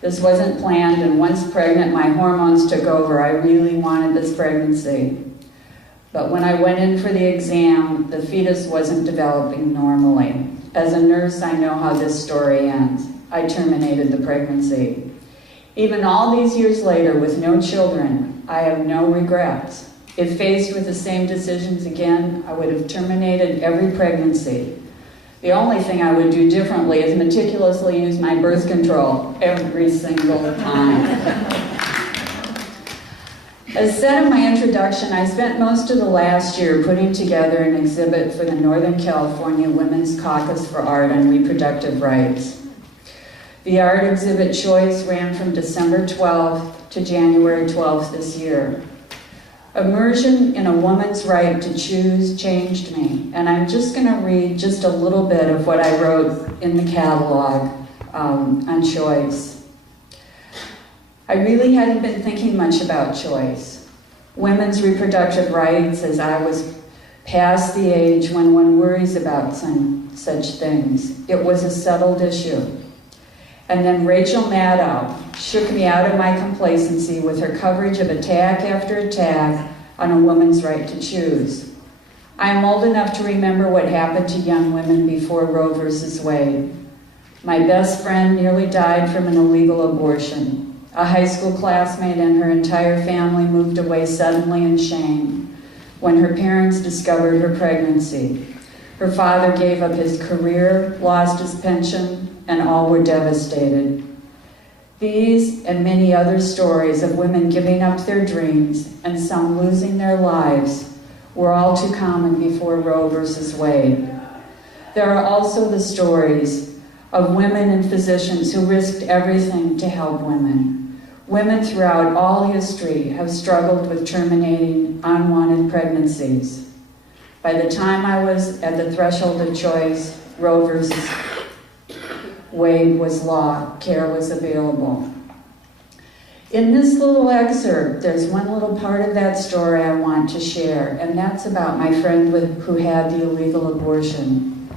This wasn't planned, and once pregnant, my hormones took over. I really wanted this pregnancy. But when I went in for the exam, the fetus wasn't developing normally. As a nurse, I know how this story ends. I terminated the pregnancy. Even all these years later, with no children, I have no regrets. If faced with the same decisions again, I would have terminated every pregnancy. The only thing I would do differently is meticulously use my birth control every single time. As said in my introduction, I spent most of the last year putting together an exhibit for the Northern California Women's Caucus for Art and Reproductive Rights. The art exhibit choice ran from December 12th to January 12th this year. Immersion in a woman's right to choose changed me, and I'm just going to read just a little bit of what I wrote in the catalog on choice. I really hadn't been thinking much about choice. Women's reproductive rights, as I was past the age when one worries about such things. It was a settled issue. And then Rachel Maddow shook me out of my complacency with her coverage of attack after attack on a woman's right to choose. I am old enough to remember what happened to young women before Roe versus Wade. My best friend nearly died from an illegal abortion. A high school classmate and her entire family moved away suddenly in shame when her parents discovered her pregnancy. Her father gave up his career, lost his pension, and all were devastated. These and many other stories of women giving up their dreams and some losing their lives were all too common before Roe versus Wade. There are also the stories of women and physicians who risked everything to help women. Women throughout all history have struggled with terminating unwanted pregnancies. By the time I was at the threshold of choice, Roe versus Wade was law, care was available. In this little excerpt, there's one little part of that story I want to share, and that's about my friend who had the illegal abortion.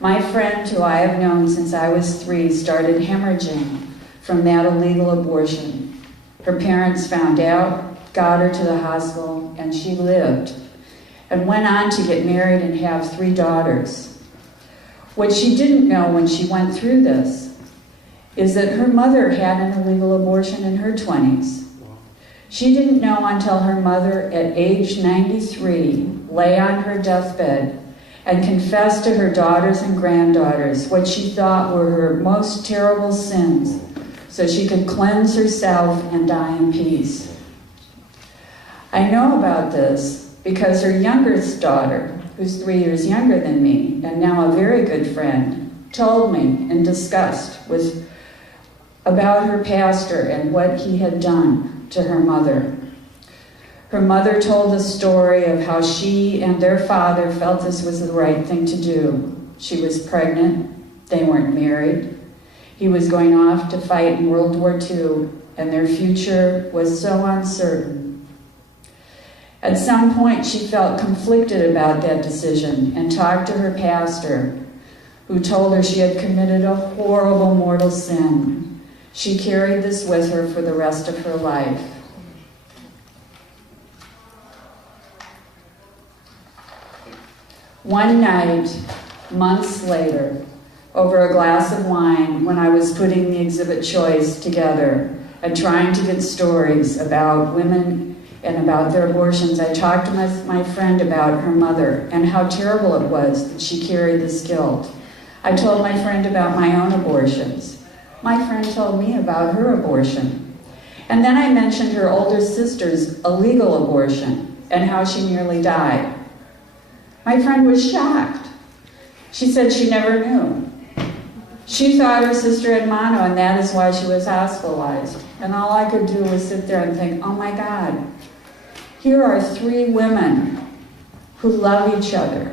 My friend, who I have known since I was 3, started hemorrhaging from that illegal abortion. Her parents found out, got her to the hospital, and she lived, and went on to get married and have 3 daughters. What she didn't know when she went through this is that her mother had an illegal abortion in her 20s. She didn't know until her mother, at age 93, lay on her deathbed and confessed to her daughters and granddaughters what she thought were her most terrible sins, so she could cleanse herself and die in peace. I know about this because her youngest daughter, who's 3 years younger than me, and now a very good friend, told me in disgust about her pastor and what he had done to her mother. Her mother told the story of how she and their father felt this was the right thing to do. She was pregnant, they weren't married. He was going off to fight in World War II, and their future was so uncertain. At some point, she felt conflicted about that decision and talked to her pastor, who told her she had committed a horrible mortal sin. She carried this with her for the rest of her life. One night, months later, over a glass of wine, when I was putting the exhibit choice together and trying to get stories about women and about their abortions, I talked to my friend about her mother and how terrible it was that she carried this guilt. I told my friend about my own abortions. My friend told me about her abortion. And then I mentioned her older sister's illegal abortion and how she nearly died. My friend was shocked. She said she never knew. She thought her sister had mono, and that is why she was hospitalized. And all I could do was sit there and think, oh my God, here are 3 women who love each other,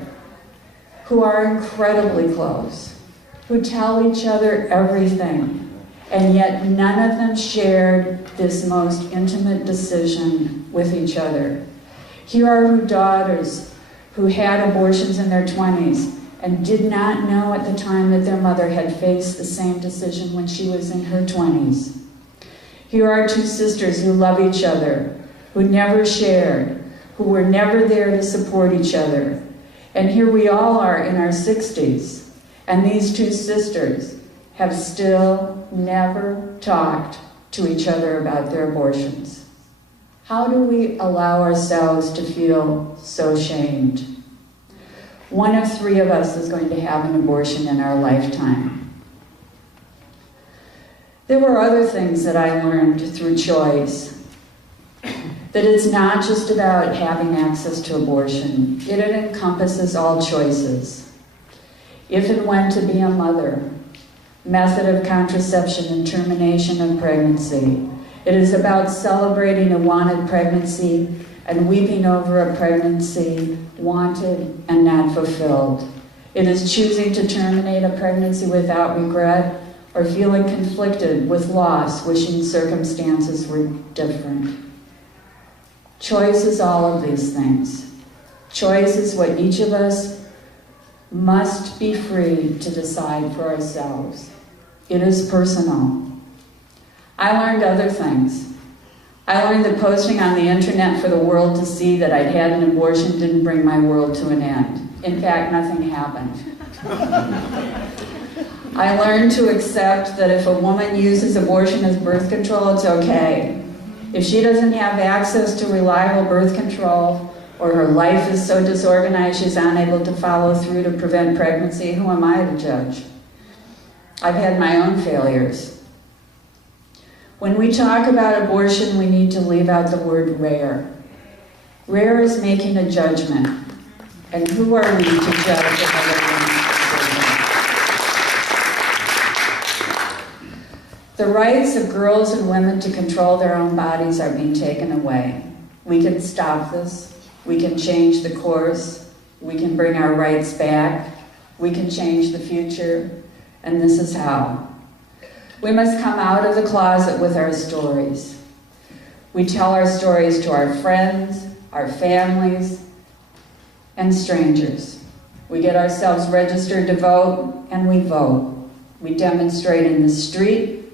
who are incredibly close, who tell each other everything, and yet none of them shared this most intimate decision with each other. Here are her daughters who had abortions in their 20s and did not know at the time that their mother had faced the same decision when she was in her 20s. Here are 2 sisters who love each other, who never shared, who were never there to support each other. And here we all are in our 60s, and these 2 sisters have still never talked to each other about their abortions. How do we allow ourselves to feel so shamed? One of 3 of us is going to have an abortion in our lifetime. There were other things that I learned through choice. That it's not just about having access to abortion. It encompasses all choices. If and when to be a mother, method of contraception and termination of pregnancy, It is about celebrating a wanted pregnancy and weeping over a pregnancy wanted and not fulfilled. It is choosing to terminate a pregnancy without regret or feeling conflicted with loss, wishing circumstances were different. Choice is all of these things. Choice is what each of us must be free to decide for ourselves. It is personal. I learned other things. I learned that posting on the internet for the world to see that I'd had an abortion didn't bring my world to an end. In fact, nothing happened. I learned to accept that if a woman uses abortion as birth control, it's okay. If she doesn't have access to reliable birth control, or her life is so disorganized she's unable to follow through to prevent pregnancy, who am I to judge? I've had my own failures. When we talk about abortion, we need to leave out the word rare. Rare is making a judgment. And who are we to judge another woman's decision? The rights of girls and women to control their own bodies are being taken away. We can stop this. We can change the course. We can bring our rights back. We can change the future. And this is how. We must come out of the closet with our stories. We tell our stories to our friends, our families, and strangers. We get ourselves registered to vote, and we vote. We demonstrate in the street,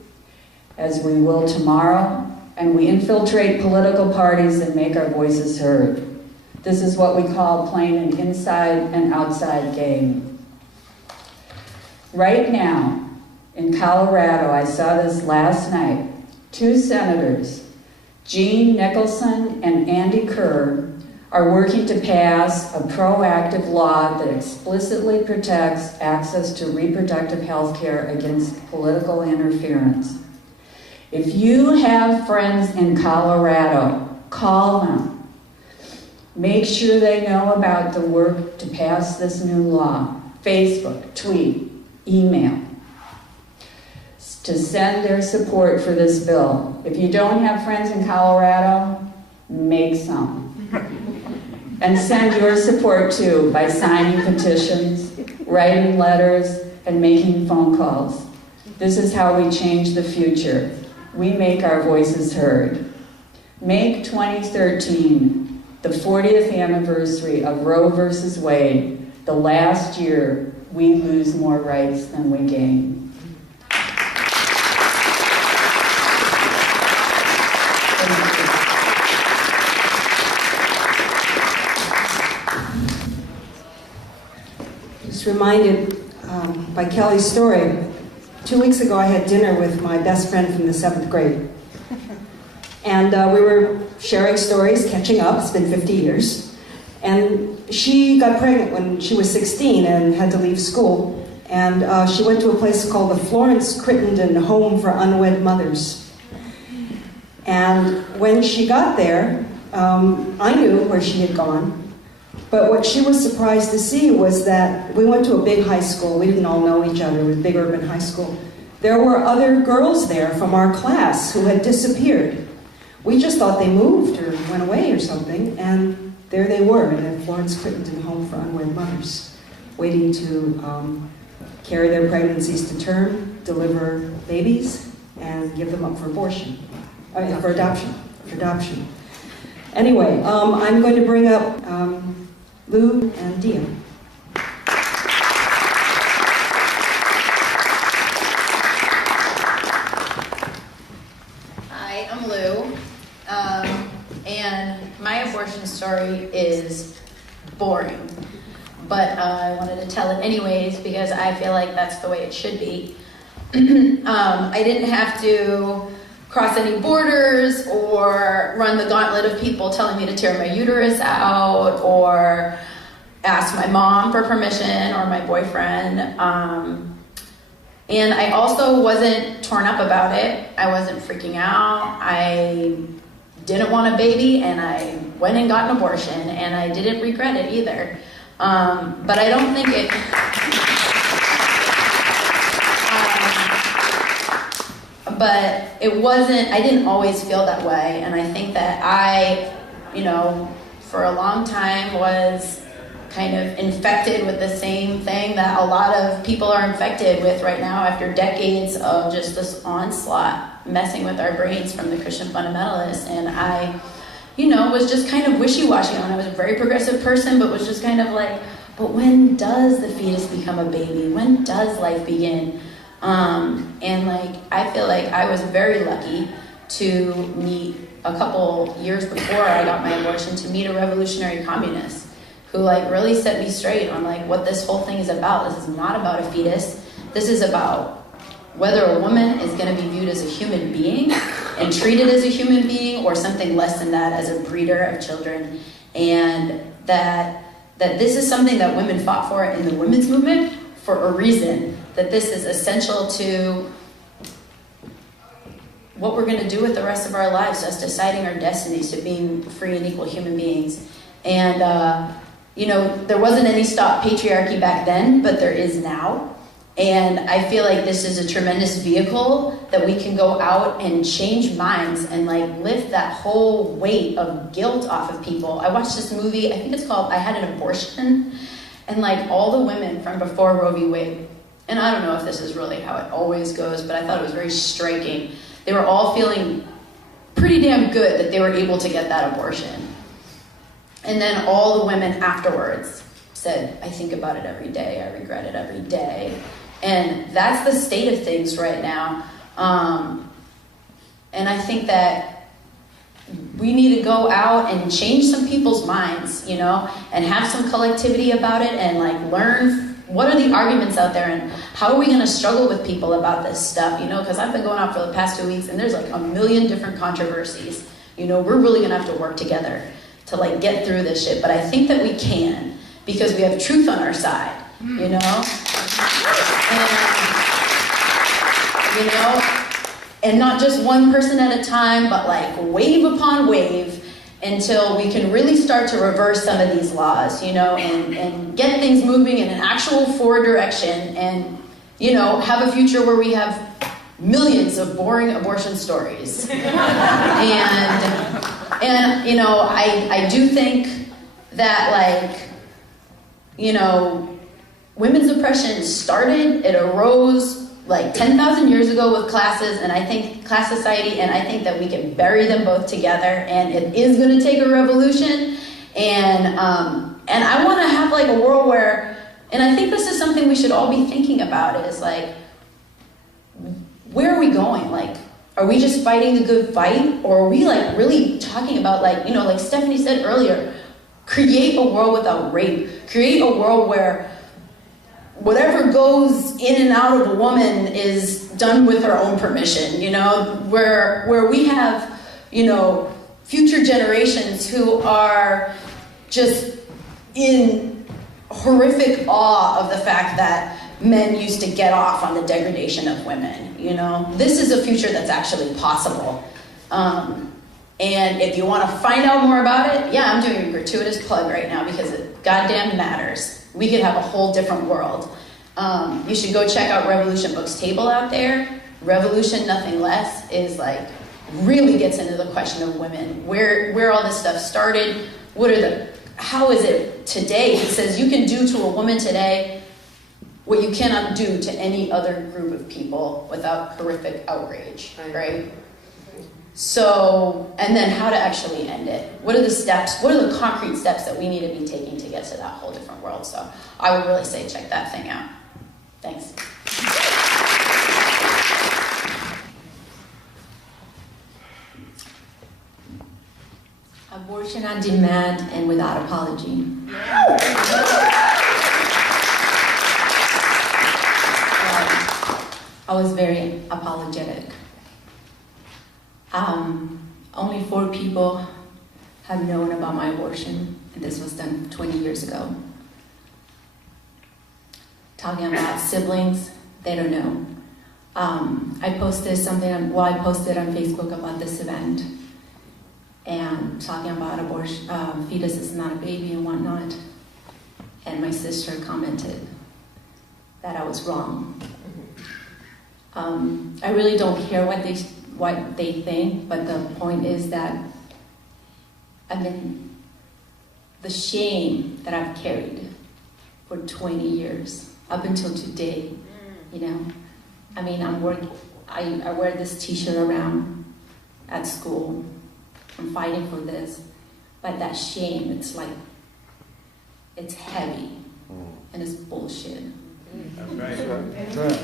as we will tomorrow, and we infiltrate political parties and make our voices heard. This is what we call playing an inside and outside game. Right now, in Colorado, I saw this last night, 2 senators, Gene Nicholson and Andy Kerr, are working to pass a proactive law that explicitly protects access to reproductive health care against political interference. If you have friends in Colorado, call them. Make sure they know about the work to pass this new law. Facebook, tweet, email. To send their support for this bill. If you don't have friends in Colorado, make some. And send your support too by signing petitions, writing letters, and making phone calls. This is how we change the future. We make our voices heard. Make 2013 the 40th anniversary of Roe versus Wade, the last year we lose more rights than we gain. Reminded by Kelly's story. 2 weeks ago I had dinner with my best friend from the 7th grade. And we were sharing stories, catching up. It's been 50 years. And she got pregnant when she was 16 and had to leave school. And she went to a place called the Florence Crittenden Home for Unwed Mothers. And when she got there, I knew where she had gone. But what she was surprised to see was that we went to a big high school. We didn't all know each other. It was a big urban high school. There were other girls there from our class who had disappeared. We just thought they moved or went away or something, and there they were in the Florence Crittenden Home for Unwed Mothers, waiting to carry their pregnancies to term, deliver babies, and give them up for abortion, for adoption. Anyway, I'm going to bring up Lou and Dia. Hi, I'm Lou, and my abortion story is boring, but I wanted to tell it anyways because I feel like that's the way it should be. I didn't have to cross any borders or run the gauntlet of people telling me to tear my uterus out or ask my mom for permission or my boyfriend. And I also wasn't torn up about it. I wasn't freaking out. I didn't want a baby and I went and got an abortion and I didn't regret it either. But I don't think it... But it wasn't, I didn't always feel that way. And I think that I, for a long time was kind of infected with the same thing that a lot of people are infected with right now after decades of just this onslaught messing with our brains from the Christian fundamentalists. And I, was just kind of wishy-washy on. I was a very progressive person, but was just kind of like, but when does the fetus become a baby? When does life begin? And I feel like I was very lucky to meet a couple years before I got my abortion, to meet a revolutionary communist who really set me straight on what this whole thing is about. This is not about a fetus. This is about whether a woman is going to be viewed as a human being and treated as a human being, or something less than that, as a breeder of children. And that this is something that women fought for in the women's movement for a reason, that this is essential to what we're going to do with the rest of our lives, us deciding our destinies, to being free and equal human beings. And, there wasn't any StopPatriarchy back then, but there is now. And I feel like this is a tremendous vehicle that we can go out and change minds and lift that whole weight of guilt off of people. I watched this movie, I think it's called I Had an Abortion, and all the women from before Roe v. Wade, and I don't know if this is really how it always goes, but I thought it was very striking. They were all feeling pretty damn good that they were able to get that abortion. And then all the women afterwards said, I think about it every day, I regret it every day. And that's the state of things right now. And I think that we need to go out and change some people's minds, and have some collectivity about it, and learn what are the arguments out there, and how are we going to struggle with people about this stuff, because I've been going out for the past 2 weeks and there's a million different controversies. We're really going to have to work together to get through this shit. But I think that we can, because we have truth on our side, and not just one person at a time, but wave upon wave, until we can really start to reverse some of these laws, and get things moving in an actual forward direction, and, have a future where we have millions of boring abortion stories. I do think that, women's oppression started, it arose 10,000 years ago with classes, and I think class society, and I think that we can bury them both together, and it is going to take a revolution, and I want to have a world where, and I think this is something we should all be thinking about, is where are we going? Are we just fighting the good fight, or are we really talking about like Stephanie said earlier, create a world without rape, create a world where whatever goes in and out of a woman is done with her own permission, where we have, future generations who are just in horrific awe of the fact that men used to get off on the degradation of women, This is a future that's actually possible. And if you want to find out more about it, yeah, I'm doing a gratuitous plug right now because it goddamn matters. We could have a whole different world. You should go check out Revolution Books table out there. Revolution Nothing Less is really gets into the question of women, where all this stuff started, how is it today? It says you can do to a woman today what you cannot do to any other group of people without horrific outrage, right? So, and then how to actually end it. What are the steps? What are the concrete steps that we need to be taking to get to that whole different world? So I would really say check that thing out. Thanks. Abortion on demand and without apology. I was very apologetic. Only 4 people have known about my abortion, and this was done 20 years ago. Talking about siblings, they don't know. I posted I posted on Facebook about this event, and talking about abortion, fetus is not a baby and whatnot. And my sister commented that I was wrong. I really don't care what they think, but the point is that the shame that I've carried for 20 years, up until today, you know. I wear this t-shirt around at school. I'm fighting for this. But that shame, it's like, it's heavy. And it's bullshit. That's right. That's right.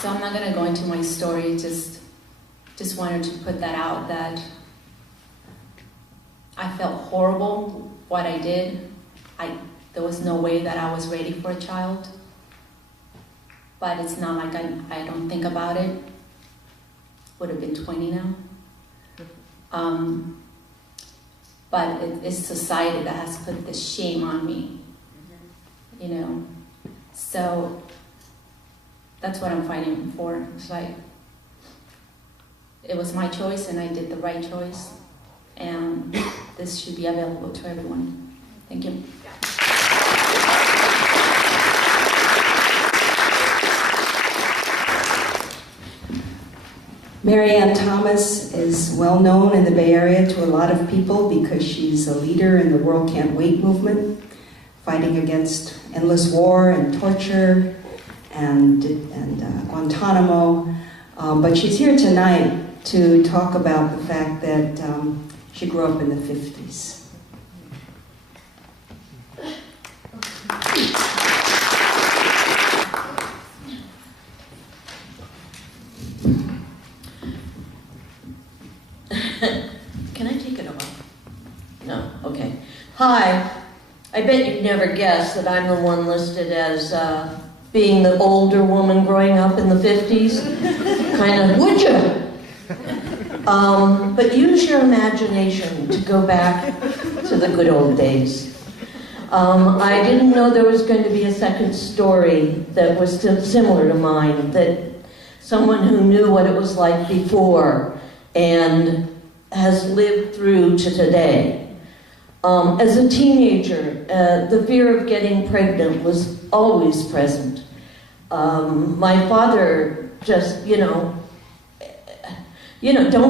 So I'm not going to go into my story, just wanted to put that out, that I felt horrible what I did. There was no way that I was ready for a child. But it's not like I don't think about it. Would have been 20 now. But it's society that has put this shame on me, you know. So that's what I'm fighting for. It's like, it was my choice and I did the right choice. And this should be available to everyone. Thank you. Mary Ann Thomas is well known in the Bay Area to a lot of people because she's a leader in the World Can't Wait movement, fighting against endless war and torture and Guantanamo. But she's here tonight to talk about the fact that she grew up in the 50s. Can I take it off? No? Okay. Hi. I bet you'd never guess that I'm the one listed as being the older woman growing up in the 50s. Kind of, would you? But use your imagination to go back to the good old days. I didn't know there was going to be a second story that was similar to mine, that someone who knew what it was like before and has lived through to today. As a teenager, the fear of getting pregnant was always present. My father just, don't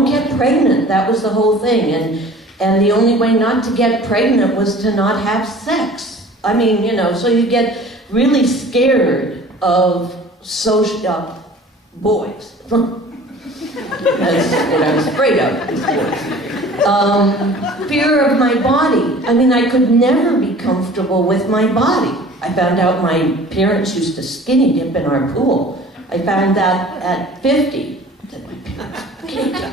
get pregnant. That was the whole thing. And the only way not to get pregnant was to not have sex. I mean, so you get really scared of boys. That's what I was afraid of. Fear of my body. I mean, I could never be comfortable with my body. I found out my parents used to skinny dip in our pool. I found that at 50. That my parents skinny dip.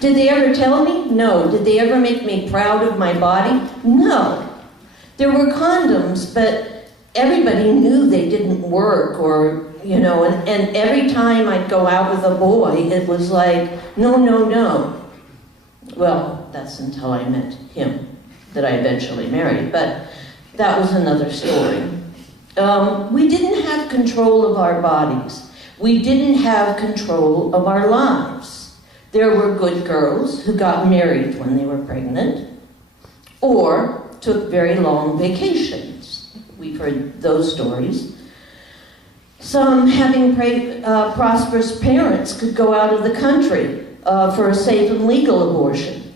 Did they ever tell me? No. Did they ever make me proud of my body? No. There were condoms, but everybody knew they didn't work, or and every time I'd go out with a boy, it was like, no, no, no. Well, that's until I met him, that I eventually married, but that was another story. We didn't have control of our bodies. We didn't have control of our lives. There were good girls who got married when they were pregnant, or took very long vacations. We've heard those stories. Some, having prosperous parents, could go out of the country for a safe and legal abortion.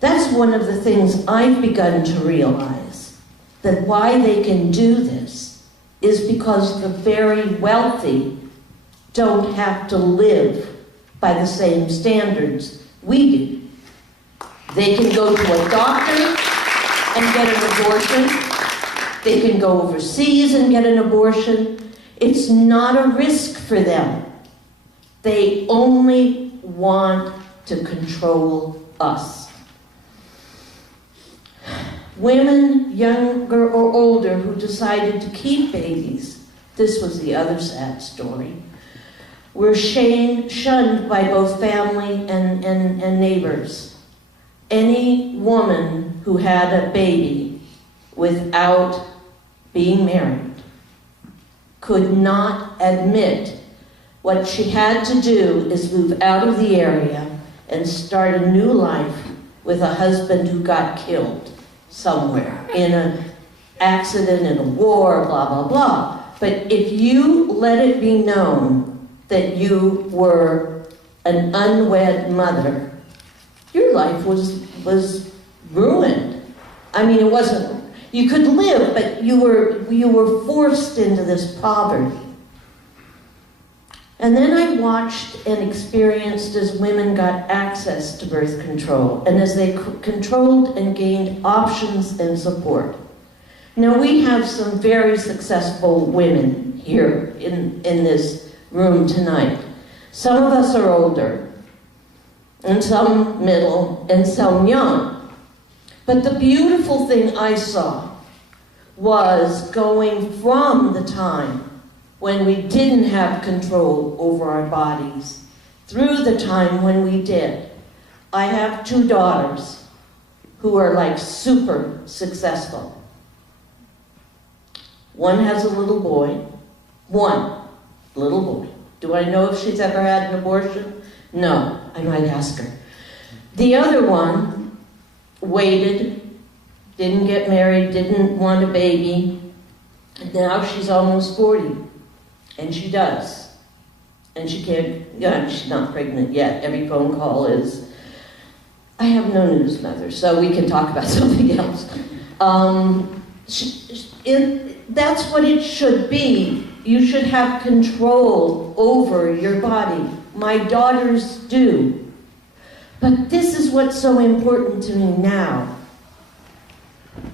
That's one of the things I've begun to realize, that why they can do this is because the very wealthy don't have to live by the same standards we do. They can go to a doctor and get an abortion. They can go overseas and get an abortion. It's not a risk for them. They only want to control us. Women, younger or older, who decided to keep babies, this was the other sad story, were shunned by both family and neighbors. Any woman who had a baby without being married could not admit what she had to do is move out of the area and start a new life with a husband who got killed somewhere in a accident in a war, blah, blah, blah. But if you let it be known that you were an unwed mother, your life was ruined. I mean, it wasn't, you could live, but you were forced into this poverty. And then I watched and experienced as women got access to birth control and as they controlled and gained options and support. Now, we have some very successful women here in this room tonight. Some of us are older, and some middle, and some young. But the beautiful thing I saw was going from the time when we didn't have control over our bodies through the time when we did. I have 2 daughters who are like super successful. One has a little boy. One little boy. Do I know if she's ever had an abortion? No, I might ask her. The other one waited, didn't get married, didn't want a baby. And now she's almost 40, and she does. And she can't, she's not pregnant yet. Every phone call is, I have no news, mother, so we can talk about something else. That's what it should be. You should have control over your body. My daughters do. But this is what's so important to me now.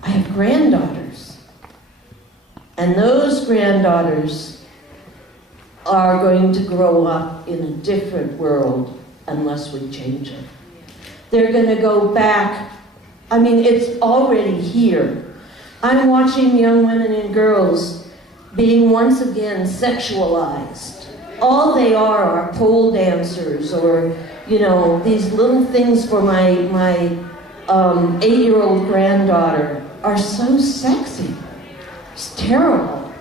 I have granddaughters. And those granddaughters are going to grow up in a different world unless we change it. They're going to go back. I mean, it's already here. I'm watching young women and girls being once again sexualized. All they are pole dancers or, these little things for my 8-year-old granddaughter are so sexy. It's terrible.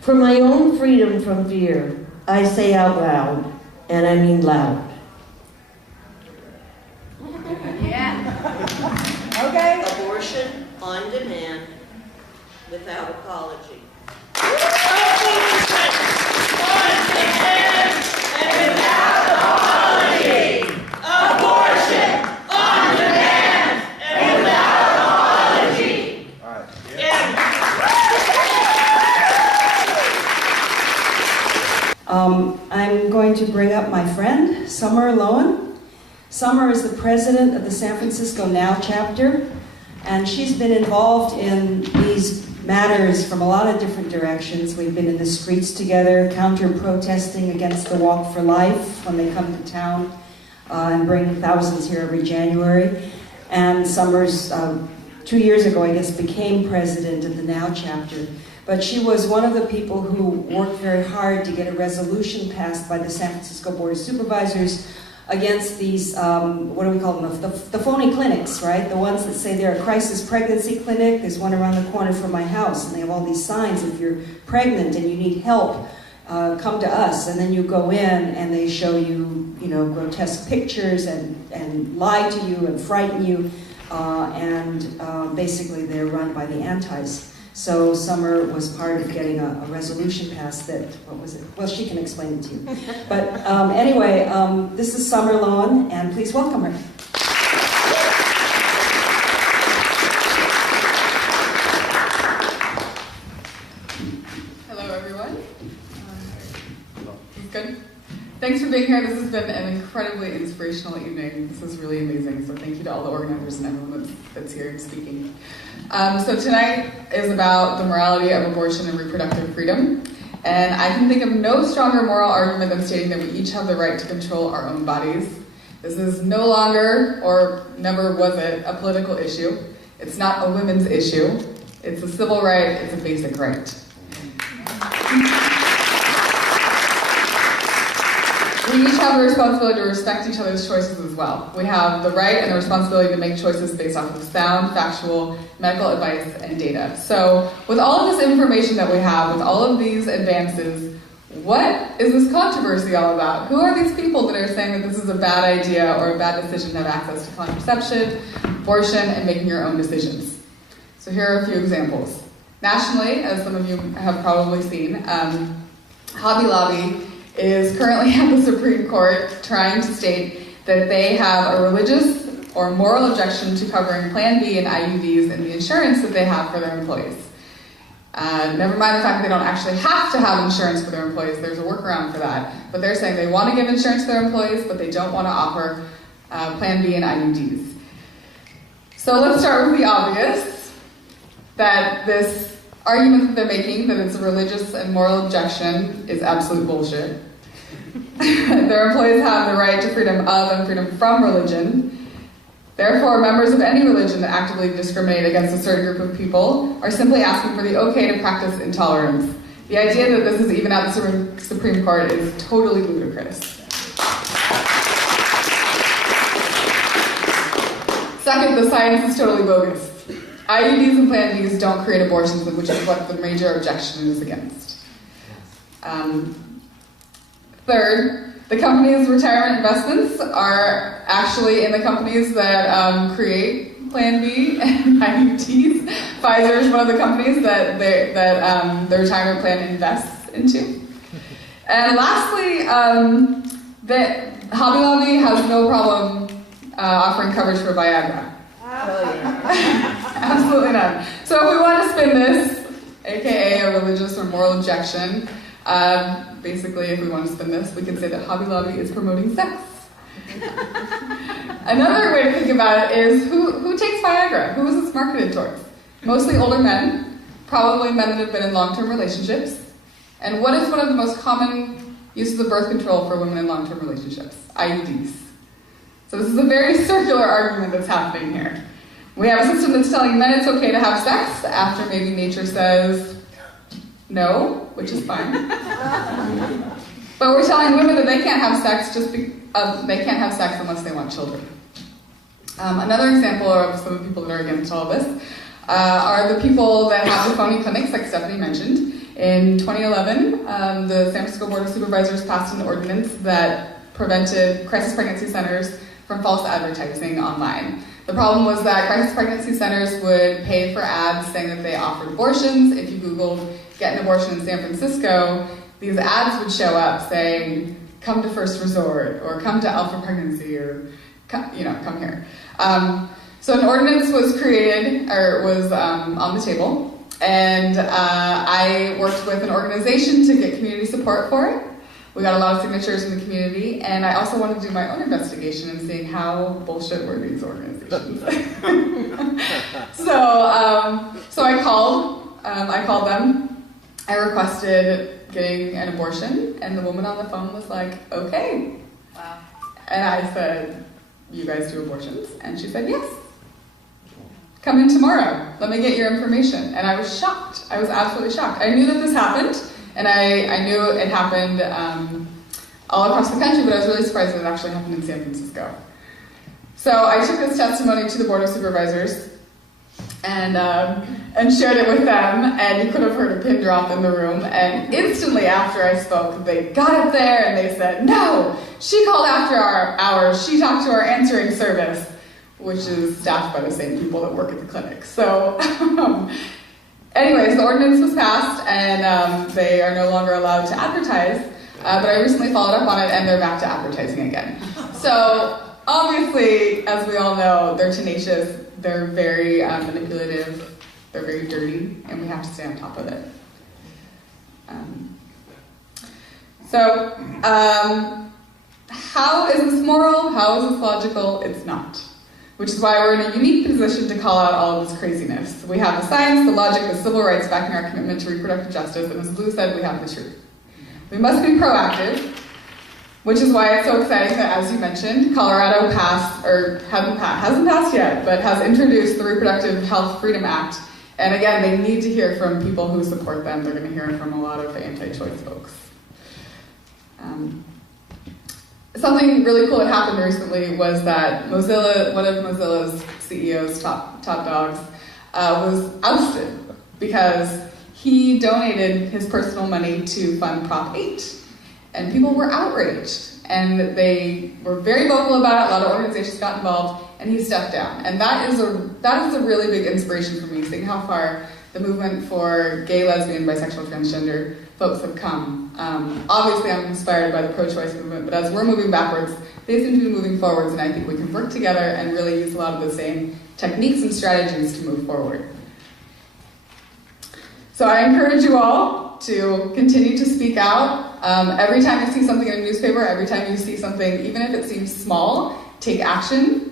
For my own freedom from fear, I say out loud, and I mean loud. Yeah. Okay. Abortion on demand, without apology. Abortion on demand and without apology. Abortion on demand and without apology. All right. Yeah. I'm going to bring up my friend, Summer Lowen. Summer is the president of the San Francisco Now chapter. And she's been involved in these matters from a lot of different directions. We've been in the streets together, counter-protesting against the Walk for Life when they come to town and bring thousands here every January. And Summers, 2 years ago, I guess, became president of the Now chapter. But she was one of the people who worked very hard to get a resolution passed by the San Francisco Board of Supervisors against these, what do we call them, the phony clinics, right? The ones that say they're a crisis pregnancy clinic. There's one around the corner from my house, and they have all these signs, if you're pregnant and you need help, come to us. And then you go in and they show you, grotesque pictures and lie to you and frighten you. Basically they're run by the antis. So Summer was part of getting a resolution passed that, what was it? Well, she can explain it to you. But anyway, this is Summer Lowen, and please welcome her. Hello, everyone. Good. Thanks for being here. This has been an incredibly inspirational evening. This is really amazing. So thank you to all the organizers and everyone that's here and speaking. So tonight is about the morality of abortion and reproductive freedom. And I can think of no stronger moral argument than stating that we each have the right to control our own bodies. This is no longer, or never was it, a political issue. It's not a women's issue. It's a civil right. It's a basic right. We each have a responsibility to respect each other's choices as well. We have the right and the responsibility to make choices based off of sound, factual, medical advice, and data. So with all of this information that we have, with all of these advances, what is this controversy all about? Who are these people that are saying that this is a bad idea or a bad decision to have access to contraception, abortion, and making your own decisions? So here are a few examples. Nationally, as some of you have probably seen, Hobby Lobby is currently at the Supreme Court trying to state that they have a religious or moral objection to covering Plan B and IUDs in the insurance that they have for their employees. Never mind the fact that they don't actually have to have insurance for their employees, there's a workaround for that. But they're saying they want to give insurance to their employees, but they don't want to offer Plan B and IUDs. So let's start with the obvious, that this argument that they're making, that it's a religious and moral objection, is absolute bullshit. Their employees have the right to freedom of and freedom from religion. Therefore, members of any religion that actively discriminate against a certain group of people are simply asking for the okay to practice intolerance. The idea that this is even at the Supreme Court is totally ludicrous. Second, the science is totally bogus. IUDs and Plan Bs don't create abortions, which is what the major objection is against. Third, the company's retirement investments are actually in the companies that create Plan B and IUDs. Pfizer is one of the companies that the retirement plan invests into. And lastly, that Hobby Lobby has no problem offering coverage for Viagra. Absolutely none. So if we want to spin this, aka a religious or moral objection, basically if we want to spin this, we can say that Hobby Lobby is promoting sex. Another way to think about it is who takes Viagra? Who is this marketed towards? Mostly older men, probably men that have been in long-term relationships. And what is one of the most common uses of birth control for women in long-term relationships? IUDs. So this is a very circular argument that's happening here. We have a system that's telling men it's okay to have sex after maybe nature says no, which is fine. But we're telling women that they can't have sex they can't have sex unless they want children. Another example of some of the people that are against all of this are the people that have the phony clinics, like Stephanie mentioned. In 2011, the San Francisco Board of Supervisors passed an ordinance that prevented crisis pregnancy centers from false advertising online. The problem was that crisis pregnancy centers would pay for ads saying that they offered abortions. If you Googled get an abortion in San Francisco, these ads would show up saying, come to First Resort, or come to Alpha Pregnancy, or come here. So an ordinance was created, or was on the table, and I worked with an organization to get community support for it. We got a lot of signatures in the community, and I also wanted to do my own investigation and seeing how bullshit were these organizations. So I called them. I requested getting an abortion, and the woman on the phone was like, okay. Wow. And I said, you guys do abortions? And she said, yes. Come in tomorrow. Let me get your information. And I was shocked. I was absolutely shocked. I knew that this happened. And I knew it happened all across the country, but I was really surprised that it actually happened in San Francisco. So I took this testimony to the Board of Supervisors and shared it with them, and you could have heard a pin drop in the room. And instantly after I spoke, they got up there and they said, no, she called after our hours. She talked to our answering service, which is staffed by the same people that work at the clinic. So anyways, the ordinance was passed, and they are no longer allowed to advertise, but I recently followed up on it, and they're back to advertising again. So, obviously, as we all know, they're tenacious, they're very manipulative, they're very dirty, and we have to stay on top of it. How is this moral? How is this logical? It's not. Which is why we're in a unique position to call out all of this craziness. We have the science, the logic, the civil rights backing our commitment to reproductive justice, and as Lou said, we have the truth. We must be proactive, which is why it's so exciting that, as you mentioned, Colorado hasn't passed yet, but has introduced the Reproductive Health Freedom Act. And again, they need to hear from people who support them. They're going to hear from a lot of anti-choice folks. Something really cool that happened recently was that Mozilla, one of Mozilla's CEO's top dogs, was ousted because he donated his personal money to fund Prop 8. And people were outraged. And they were very vocal about it. A lot of organizations got involved. and he stepped down. And that is a really big inspiration for me, seeing how far the movement for gay, lesbian, bisexual, transgender folks have come. Obviously, I'm inspired by the pro-choice movement, but as we're moving backwards, they seem to be moving forwards, and I think we can work together and really use a lot of the same techniques and strategies to move forward. So I encourage you all to continue to speak out. Every time you see something in a newspaper, every time you see something, even if it seems small, take action.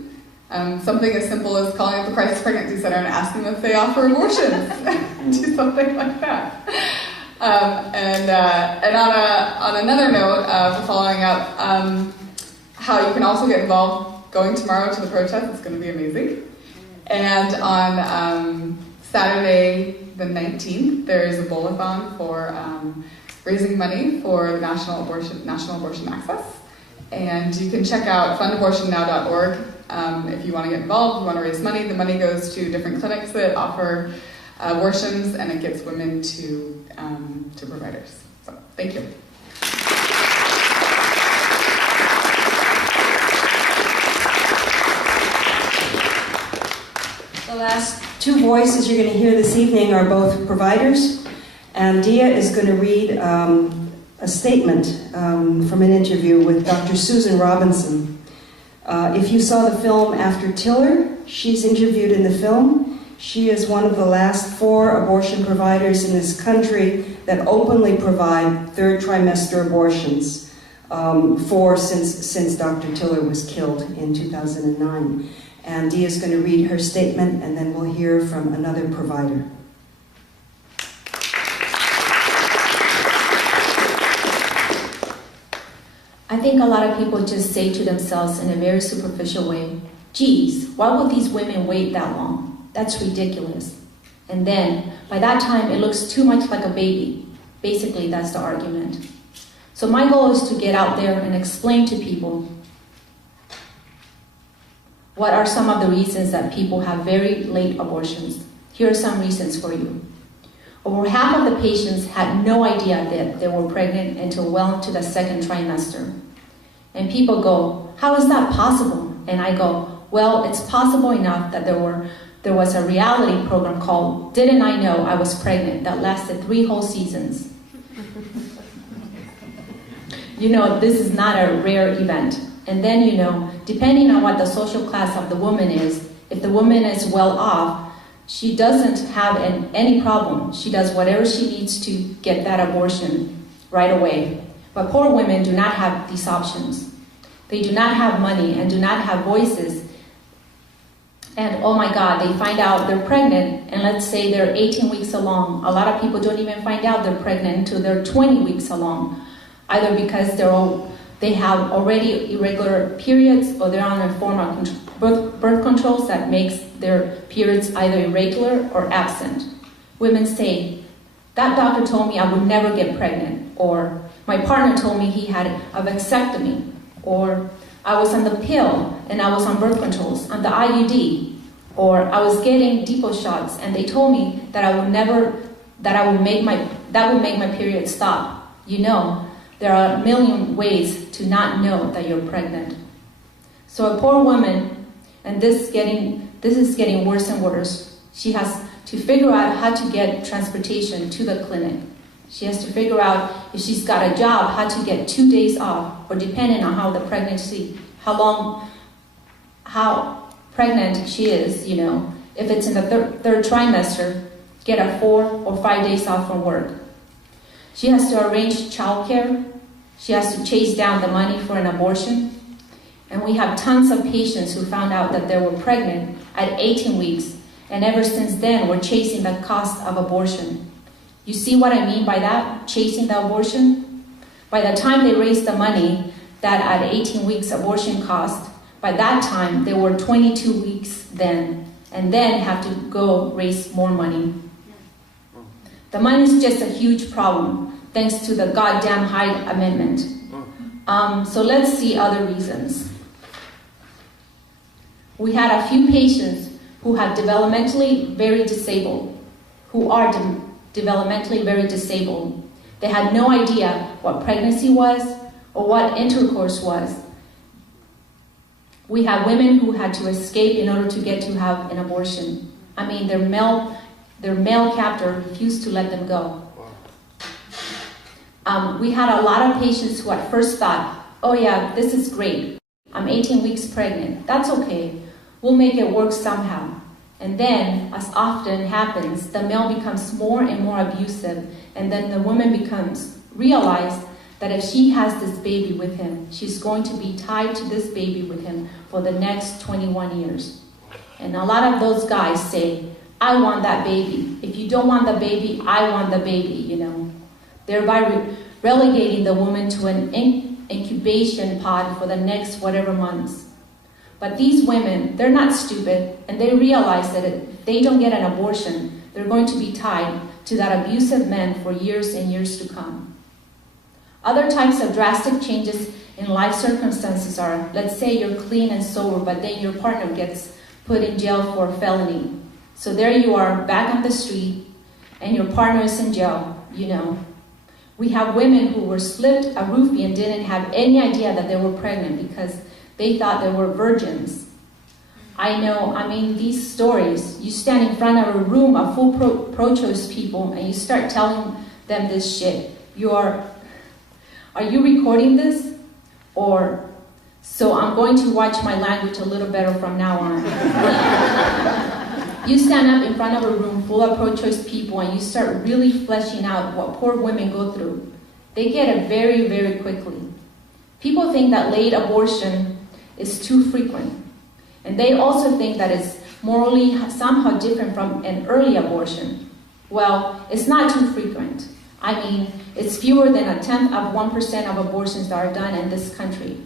Something as simple as calling up the Crisis Pregnancy Center and asking them if they offer abortions. Do something like that. And on another note, for following up, how you can also get involved going tomorrow to the protest. It's going to be amazing. And on Saturday the 19th, there is a bowl-a-thon for raising money for the National Abortion Access. And you can check out fundabortionnow.org if you want to get involved, if you want to raise money. The money goes to different clinics that offer abortions, and it gets women to providers. So, thank you. The last two voices you're going to hear this evening are both providers, and Dia is going to read a statement from an interview with Dr. Susan Robinson. If you saw the film After Tiller, she's interviewed in the film. She is one of the last 4 abortion providers in this country that openly provide third trimester abortions, since Dr. Tiller was killed in 2009. And Dia is going to read her statement, and then we'll hear from another provider. I think a lot of people just say to themselves in a very superficial way, geez, why would these women wait that long? That's ridiculous. And then, by that time, it looks too much like a baby. Basically, that's the argument. So my goal is to get out there and explain to people what are some of the reasons that people have very late abortions. Here are some reasons for you. Over half of the patients had no idea that they were pregnant until well into the 2nd trimester. And people go, how is that possible? And I go, well, it's possible enough that there was a reality program called Didn't I Know I Was Pregnant that lasted 3 whole seasons. You know, this is not a rare event. And then, you know, depending on what the social class of the woman is, if the woman is well off, she doesn't have any problem. She does whatever she needs to get that abortion right away. But poor women do not have these options. They do not have money and do not have voices. And oh my God, they find out they're pregnant, and let's say they're 18 weeks along. A lot of people don't even find out they're pregnant until they're 20 weeks along, either because they have already irregular periods, or they're on a form of birth controls that makes their periods either irregular or absent. Women say, that doctor told me I would never get pregnant, or my partner told me he had a vasectomy, or I was on the pill and I was on birth controls, on the IUD, or I was getting depot shots and they told me that that would make my period stop. You know, there are a million ways to not know that you're pregnant. So a poor woman, and this is getting worse and worse, she has to figure out how to get transportation to the clinic. She has to figure out if she's got a job, how to get 2 days off, or depending on how the pregnancy, how pregnant she is, you know. If it's in the third trimester, get a 4 or 5 days off from work. She has to arrange childcare. She has to chase down the money for an abortion. And we have tons of patients who found out that they were pregnant at 18 weeks, and ever since then, we're chasing the cost of abortion. You see what I mean by that, chasing the abortion? By the time they raised the money that at 18 weeks abortion cost, by that time they were 22 weeks then, and then have to go raise more money. The money is just a huge problem, thanks to the goddamn Hyde Amendment. So let's see other reasons. We had a few patients who have developmentally very disabled, who are developmentally very disabled. They had no idea what pregnancy was or what intercourse was. We have women who had to escape in order to get to have an abortion. I mean, their male captor refused to let them go. We had a lot of patients who at first thought, oh yeah, this is great. I'm 18 weeks pregnant. That's okay. We'll make it work somehow. And then, as often happens, the male becomes more and more abusive, and then the woman realizes that if she has this baby with him, she's going to be tied to this baby with him for the next 21 years. And a lot of those guys say, I want that baby. If you don't want the baby, I want the baby, you know. Thereby relegating the woman to an incubation pod for the next whatever months. But these women, they're not stupid, and they realize that if they don't get an abortion, they're going to be tied to that abusive man for years and years to come. Other types of drastic changes in life circumstances are, let's say you're clean and sober, but then your partner gets put in jail for a felony. So there you are, back on the street, and your partner is in jail, you know. We have women who were slipped a roofie and didn't have any idea that they were pregnant because they thought they were virgins. These stories, you stand in front of a room of full pro-choice people and you start telling them this shit. Are you recording this? So I'm going to watch my language a little better from now on. You stand up in front of a room full of pro-choice people and you start really fleshing out what poor women go through. They get it very, very quickly. People think that late abortion is too frequent. And they also think that it's morally somehow different from an early abortion. Well, it's not too frequent. It's fewer than 0.1% of abortions that are done in this country.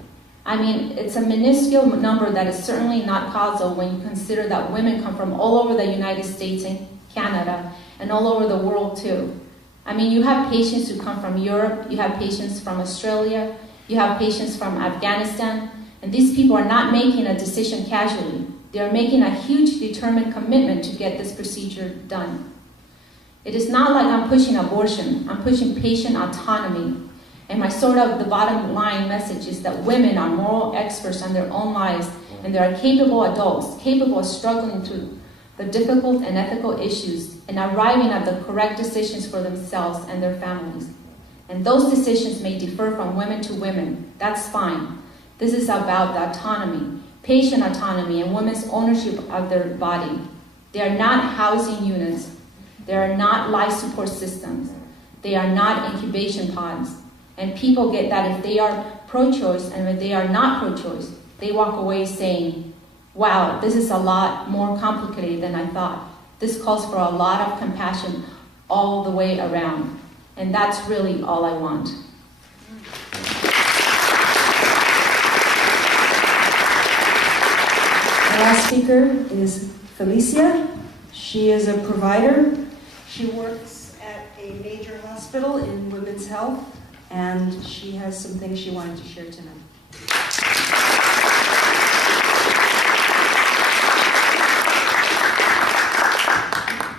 It's a minuscule number that is certainly not causal when you consider that women come from all over the United States and Canada and all over the world too. You have patients who come from Europe, you have patients from Australia, you have patients from Afghanistan, and these people are not making a decision casually. They are making a huge determined commitment to get this procedure done. It is not like I'm pushing abortion, I'm pushing patient autonomy. And the bottom line message is that women are moral experts on their own lives, and they are capable adults, capable of struggling through the difficult and ethical issues and arriving at the correct decisions for themselves and their families. And those decisions may differ from women to women. That's fine. This is about the autonomy, patient autonomy, and women's ownership of their body. They are not housing units. They are not life support systems. They are not incubation pods. And people get that if they are pro-choice and if they are not pro-choice, they walk away saying, wow, this is a lot more complicated than I thought. This calls for a lot of compassion all the way around. And that's really all I want. Our last speaker is Felicia. She is a provider. She works at a major hospital in women's health, and she has some things she wanted to share tonight.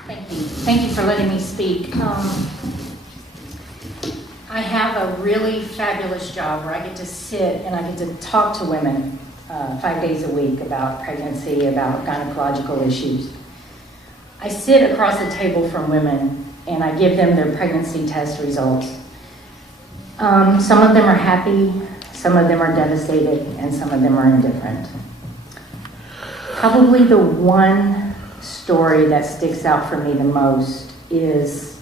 Thank you. Thank you for letting me speak. I have a really fabulous job where I get to sit and I get to talk to women 5 days a week about pregnancy, about gynecological issues. I sit across the table from women and I give them their pregnancy test results. Some of them are happy, some of them are devastated, and some of them are indifferent. Probably the one story that sticks out for me the most is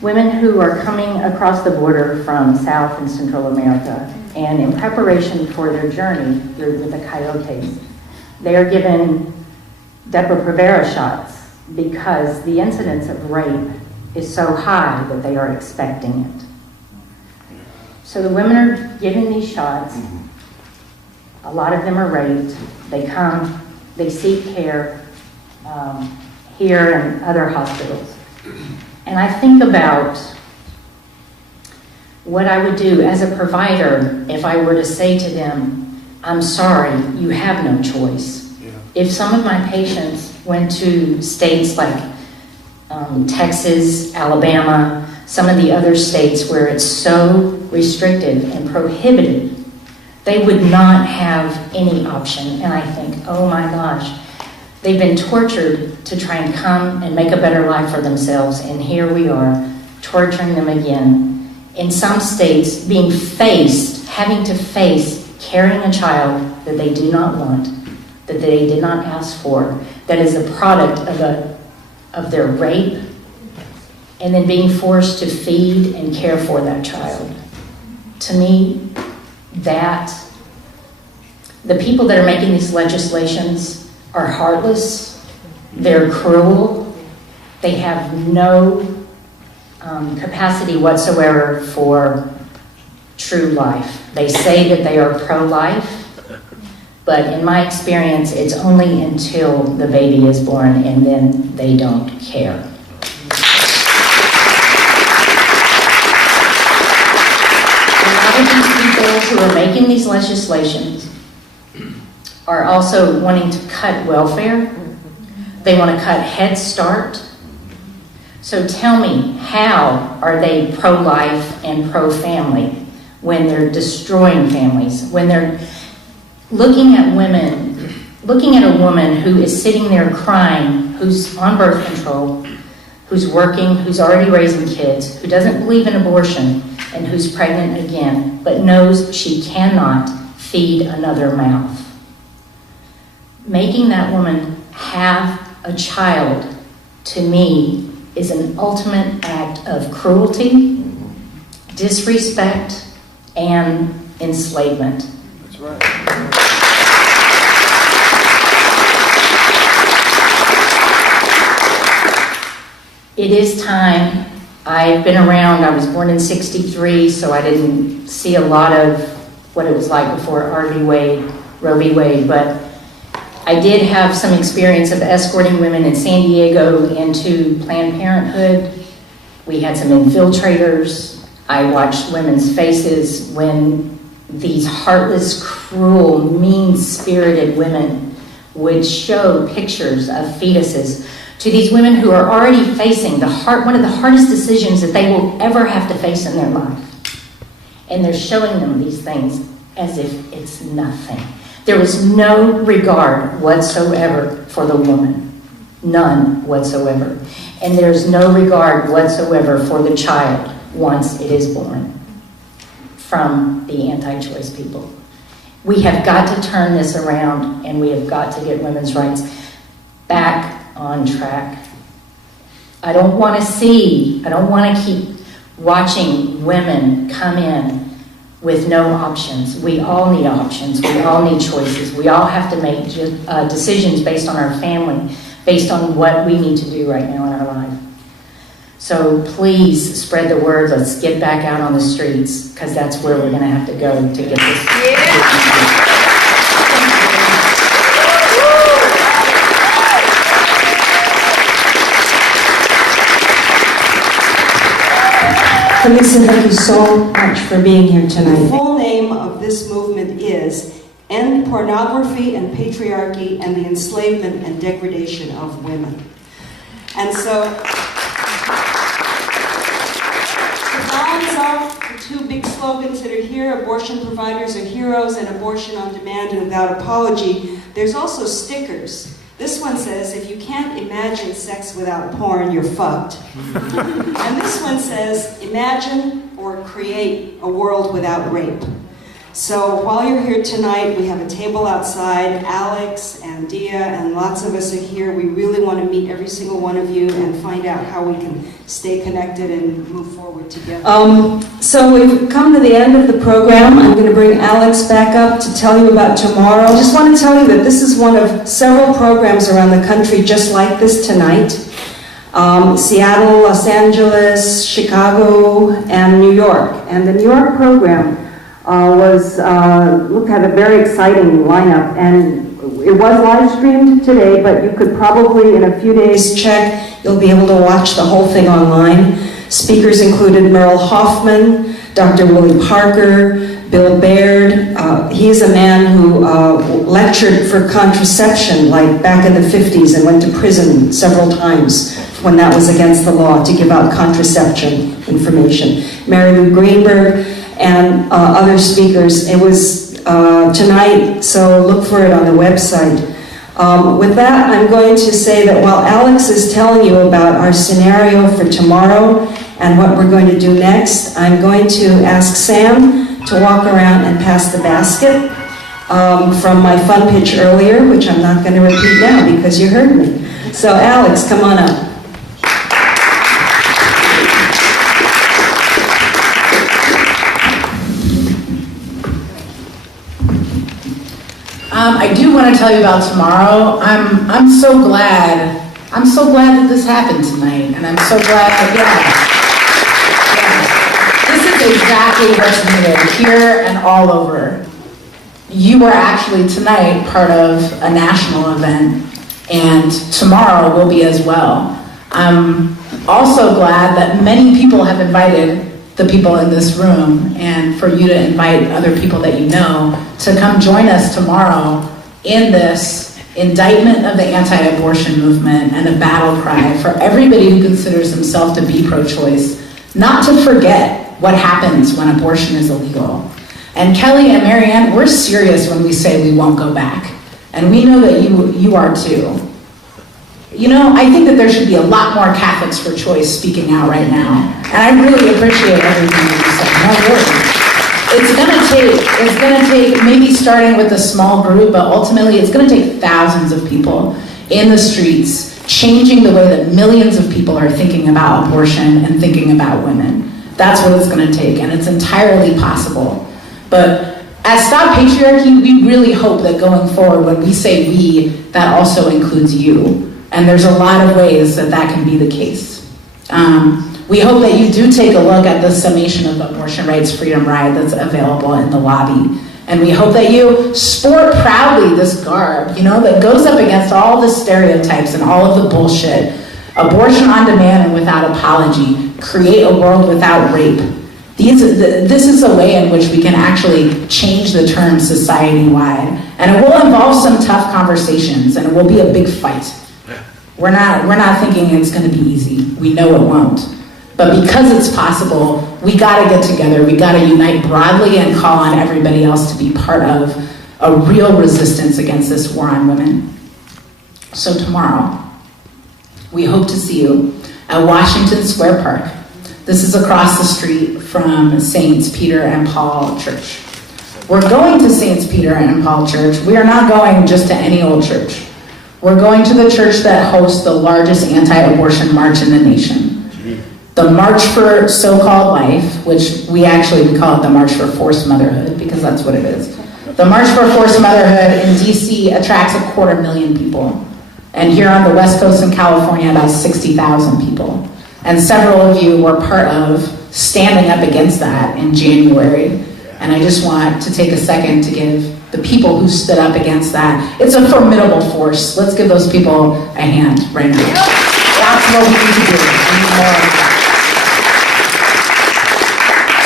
women who are coming across the border from South and Central America, and in preparation for their journey with the coyotes, they are given Depo-Provera shots because the incidence of rape is so high that they are expecting it. So the women are given these shots. A lot of them are raped. They come, they seek care here and other hospitals. And I think about what I would do as a provider if I were to say to them, I'm sorry, you have no choice. Yeah. If some of my patients went to states like Texas, Alabama, some of the other states where it's so restrictive and prohibitive they would not have any option. And I think, oh my gosh, they've been tortured to try and come and make a better life for themselves, and here we are, torturing them again. In some states, having to face carrying a child that they do not want, that they did not ask for, that is a product of their rape, and then being forced to feed and care for that child. To me, the people that are making these legislations are heartless, they're cruel, they have no capacity whatsoever for true life. They say that they are pro-life, but in my experience, it's only until the baby is born, and then they don't care. A lot of these people who are making these legislations are also wanting to cut welfare. They want to cut Head Start. So tell me, how are they pro-life and pro-family when they're destroying families, when they're looking at a woman who is sitting there crying, who's on birth control, who's working, who's already raising kids, who doesn't believe in abortion, and who's pregnant again, but knows she cannot feed another mouth. Making that woman have a child, to me, is an ultimate act of cruelty, disrespect, and enslavement. That's right. It is time. I've been around. I was born in '63, so I didn't see a lot of what it was like before Roe v. Wade, but I did have some experience of escorting women in San Diego into Planned Parenthood. We had some infiltrators. I watched women's faces when these heartless, cruel, mean-spirited women would show pictures of fetuses to these women who are already facing one of the hardest decisions that they will ever have to face in their life. And they're showing them these things as if it's nothing. There was no regard whatsoever for the woman. None whatsoever. And there's no regard whatsoever for the child once it is born from the anti-choice people. We have got to turn this around, and we have got to get women's rights back on track. I don't want to keep watching women come in with no options. We all need options. We all need choices. We all have to make decisions based on our family, based on what we need to do right now in our life. So please spread the word. Let's get back out on the streets, because that's where we're going to have to go to get this. Yeah. Lisa, thank you so much for being here tonight. The full name of this movement is End Pornography and Patriarchy and the Enslavement and Degradation of Women. And so, to balance off the two big slogans that are here, abortion providers are heroes and abortion on demand and without apology, there's also stickers. This one says, if you can't imagine sex without porn, you're fucked. And this one says, imagine or create a world without rape. So while you're here tonight, we have a table outside. Alex and Dia and lots of us are here. We really want to meet every single one of you and find out how we can stay connected and move forward together. So we've come to the end of the program. I'm going to bring Alex back up to tell you about tomorrow. I just want to tell you that this is one of several programs around the country just like this tonight. Seattle, Los Angeles, Chicago, and New York. And the New York program had a very exciting lineup, and it was live streamed today, but you could probably in a few days check. You'll be able to watch the whole thing online. Speakers included Merle Hoffman, Dr. Willie Parker, Bill Baird. He's a man who lectured for contraception like back in the 50s and went to prison several times when that was against the law to give out contraception information. Mary Lou Greenberg and other speakers. It was tonight, so look for it on the website. With that, I'm going to say that while Alex is telling you about our scenario for tomorrow and what we're going to do next, I'm going to ask Sam to walk around and pass the basket from my fun pitch earlier, which I'm not going to repeat now because you heard me. So Alex, come on up. I do want to tell you about tomorrow. I'm so glad that this happened tonight, and I'm so glad this is exactly what's needed here and all over. You are actually tonight part of a national event, and tomorrow will be as well. I'm also glad that many people have invited the people in this room, and for you to invite other people that you know to come join us tomorrow in this indictment of the anti-abortion movement and a battle cry for everybody who considers himself to be pro-choice, not to forget what happens when abortion is illegal. And Kelly and Marianne, we're serious when we say we won't go back. And we know that you are too. You know, I think that there should be a lot more Catholics for Choice speaking out right now. And I really appreciate everything that you said. No worries. It's gonna take maybe starting with a small group, but ultimately it's gonna take thousands of people in the streets, changing the way that millions of people are thinking about abortion and thinking about women. That's what it's gonna take, and it's entirely possible. But at StopPatriarchy, we really hope that going forward, when we say we, that also includes you. And there's a lot of ways that that can be the case. We hope that you do take a look at the summation of the Abortion Rights Freedom Ride that's available in the lobby. And we hope that you sport proudly this garb, you know, that goes up against all the stereotypes and all of the bullshit. Abortion on demand and without apology. Create a world without rape. This is a way in which we can actually change the term society-wide. And it will involve some tough conversations, and it will be a big fight. We're not thinking it's going to be easy. We know it won't. But because it's possible, we got to get together. We got to unite broadly and call on everybody else to be part of a real resistance against this war on women. So tomorrow, we hope to see you at Washington Square Park. This is across the street from Saints Peter and Paul Church. We're going to Saints Peter and Paul Church. We are not going just to any old church. We're going to the church that hosts the largest anti-abortion march in the nation. The March for So-Called Life, which we call it the March for Forced Motherhood, because that's what it is. The March for Forced Motherhood in DC attracts 250,000 people. And here on the West Coast in California, about 60,000 people. And several of you were part of standing up against that in January. And I just want to take a second to give the people who stood up against that. It's a formidable force. Let's give those people a hand right now. That's what we need to do. We need more of that.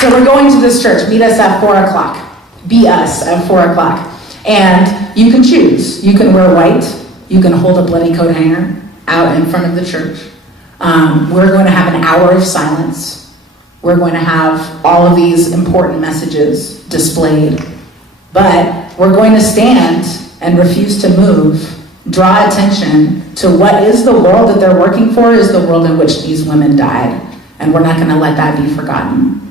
So we're going to this church. Meet us at 4 o'clock. Be us at 4 o'clock. And you can choose. You can wear white. You can hold a bloody coat hanger out in front of the church. We're going to have an hour of silence. We're going to have all of these important messages displayed. But we're going to stand and refuse to move, draw attention to what is the world that they're working for is the world in which these women died. And we're not going to let that be forgotten.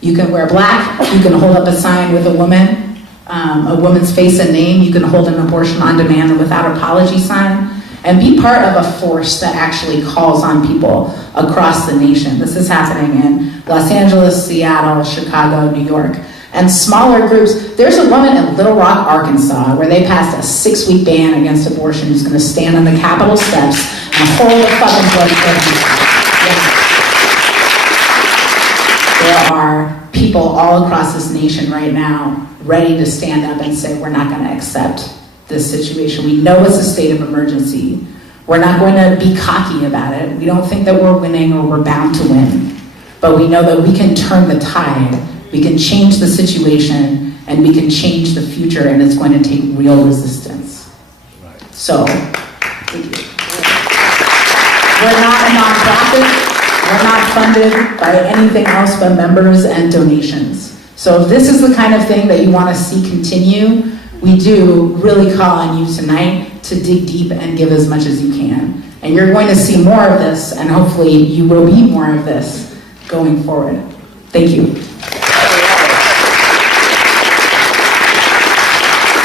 You can wear black. You can hold up a sign with a woman's face and name. You can hold an abortion on demand and without apology sign. And be part of a force that actually calls on people across the nation. This is happening in Los Angeles, Seattle, Chicago, New York. And smaller groups. There's a woman in Little Rock, Arkansas, where they passed a 6-week ban against abortion who's going to stand on the Capitol steps and hold a fucking bloody coat. There are people all across this nation right now ready to stand up and say, we're not going to accept this situation. We know it's a state of emergency. We're not going to be cocky about it. We don't think that we're winning or we're bound to win. But we know that we can turn the tide. We can change the situation and we can change the future, and it's going to take real resistance. So, thank you. We're not a nonprofit. We're not funded by anything else but members and donations. So if this is the kind of thing that you want to see continue, we do really call on you tonight to dig deep and give as much as you can. And you're going to see more of this, and hopefully you will be more of this going forward. Thank you.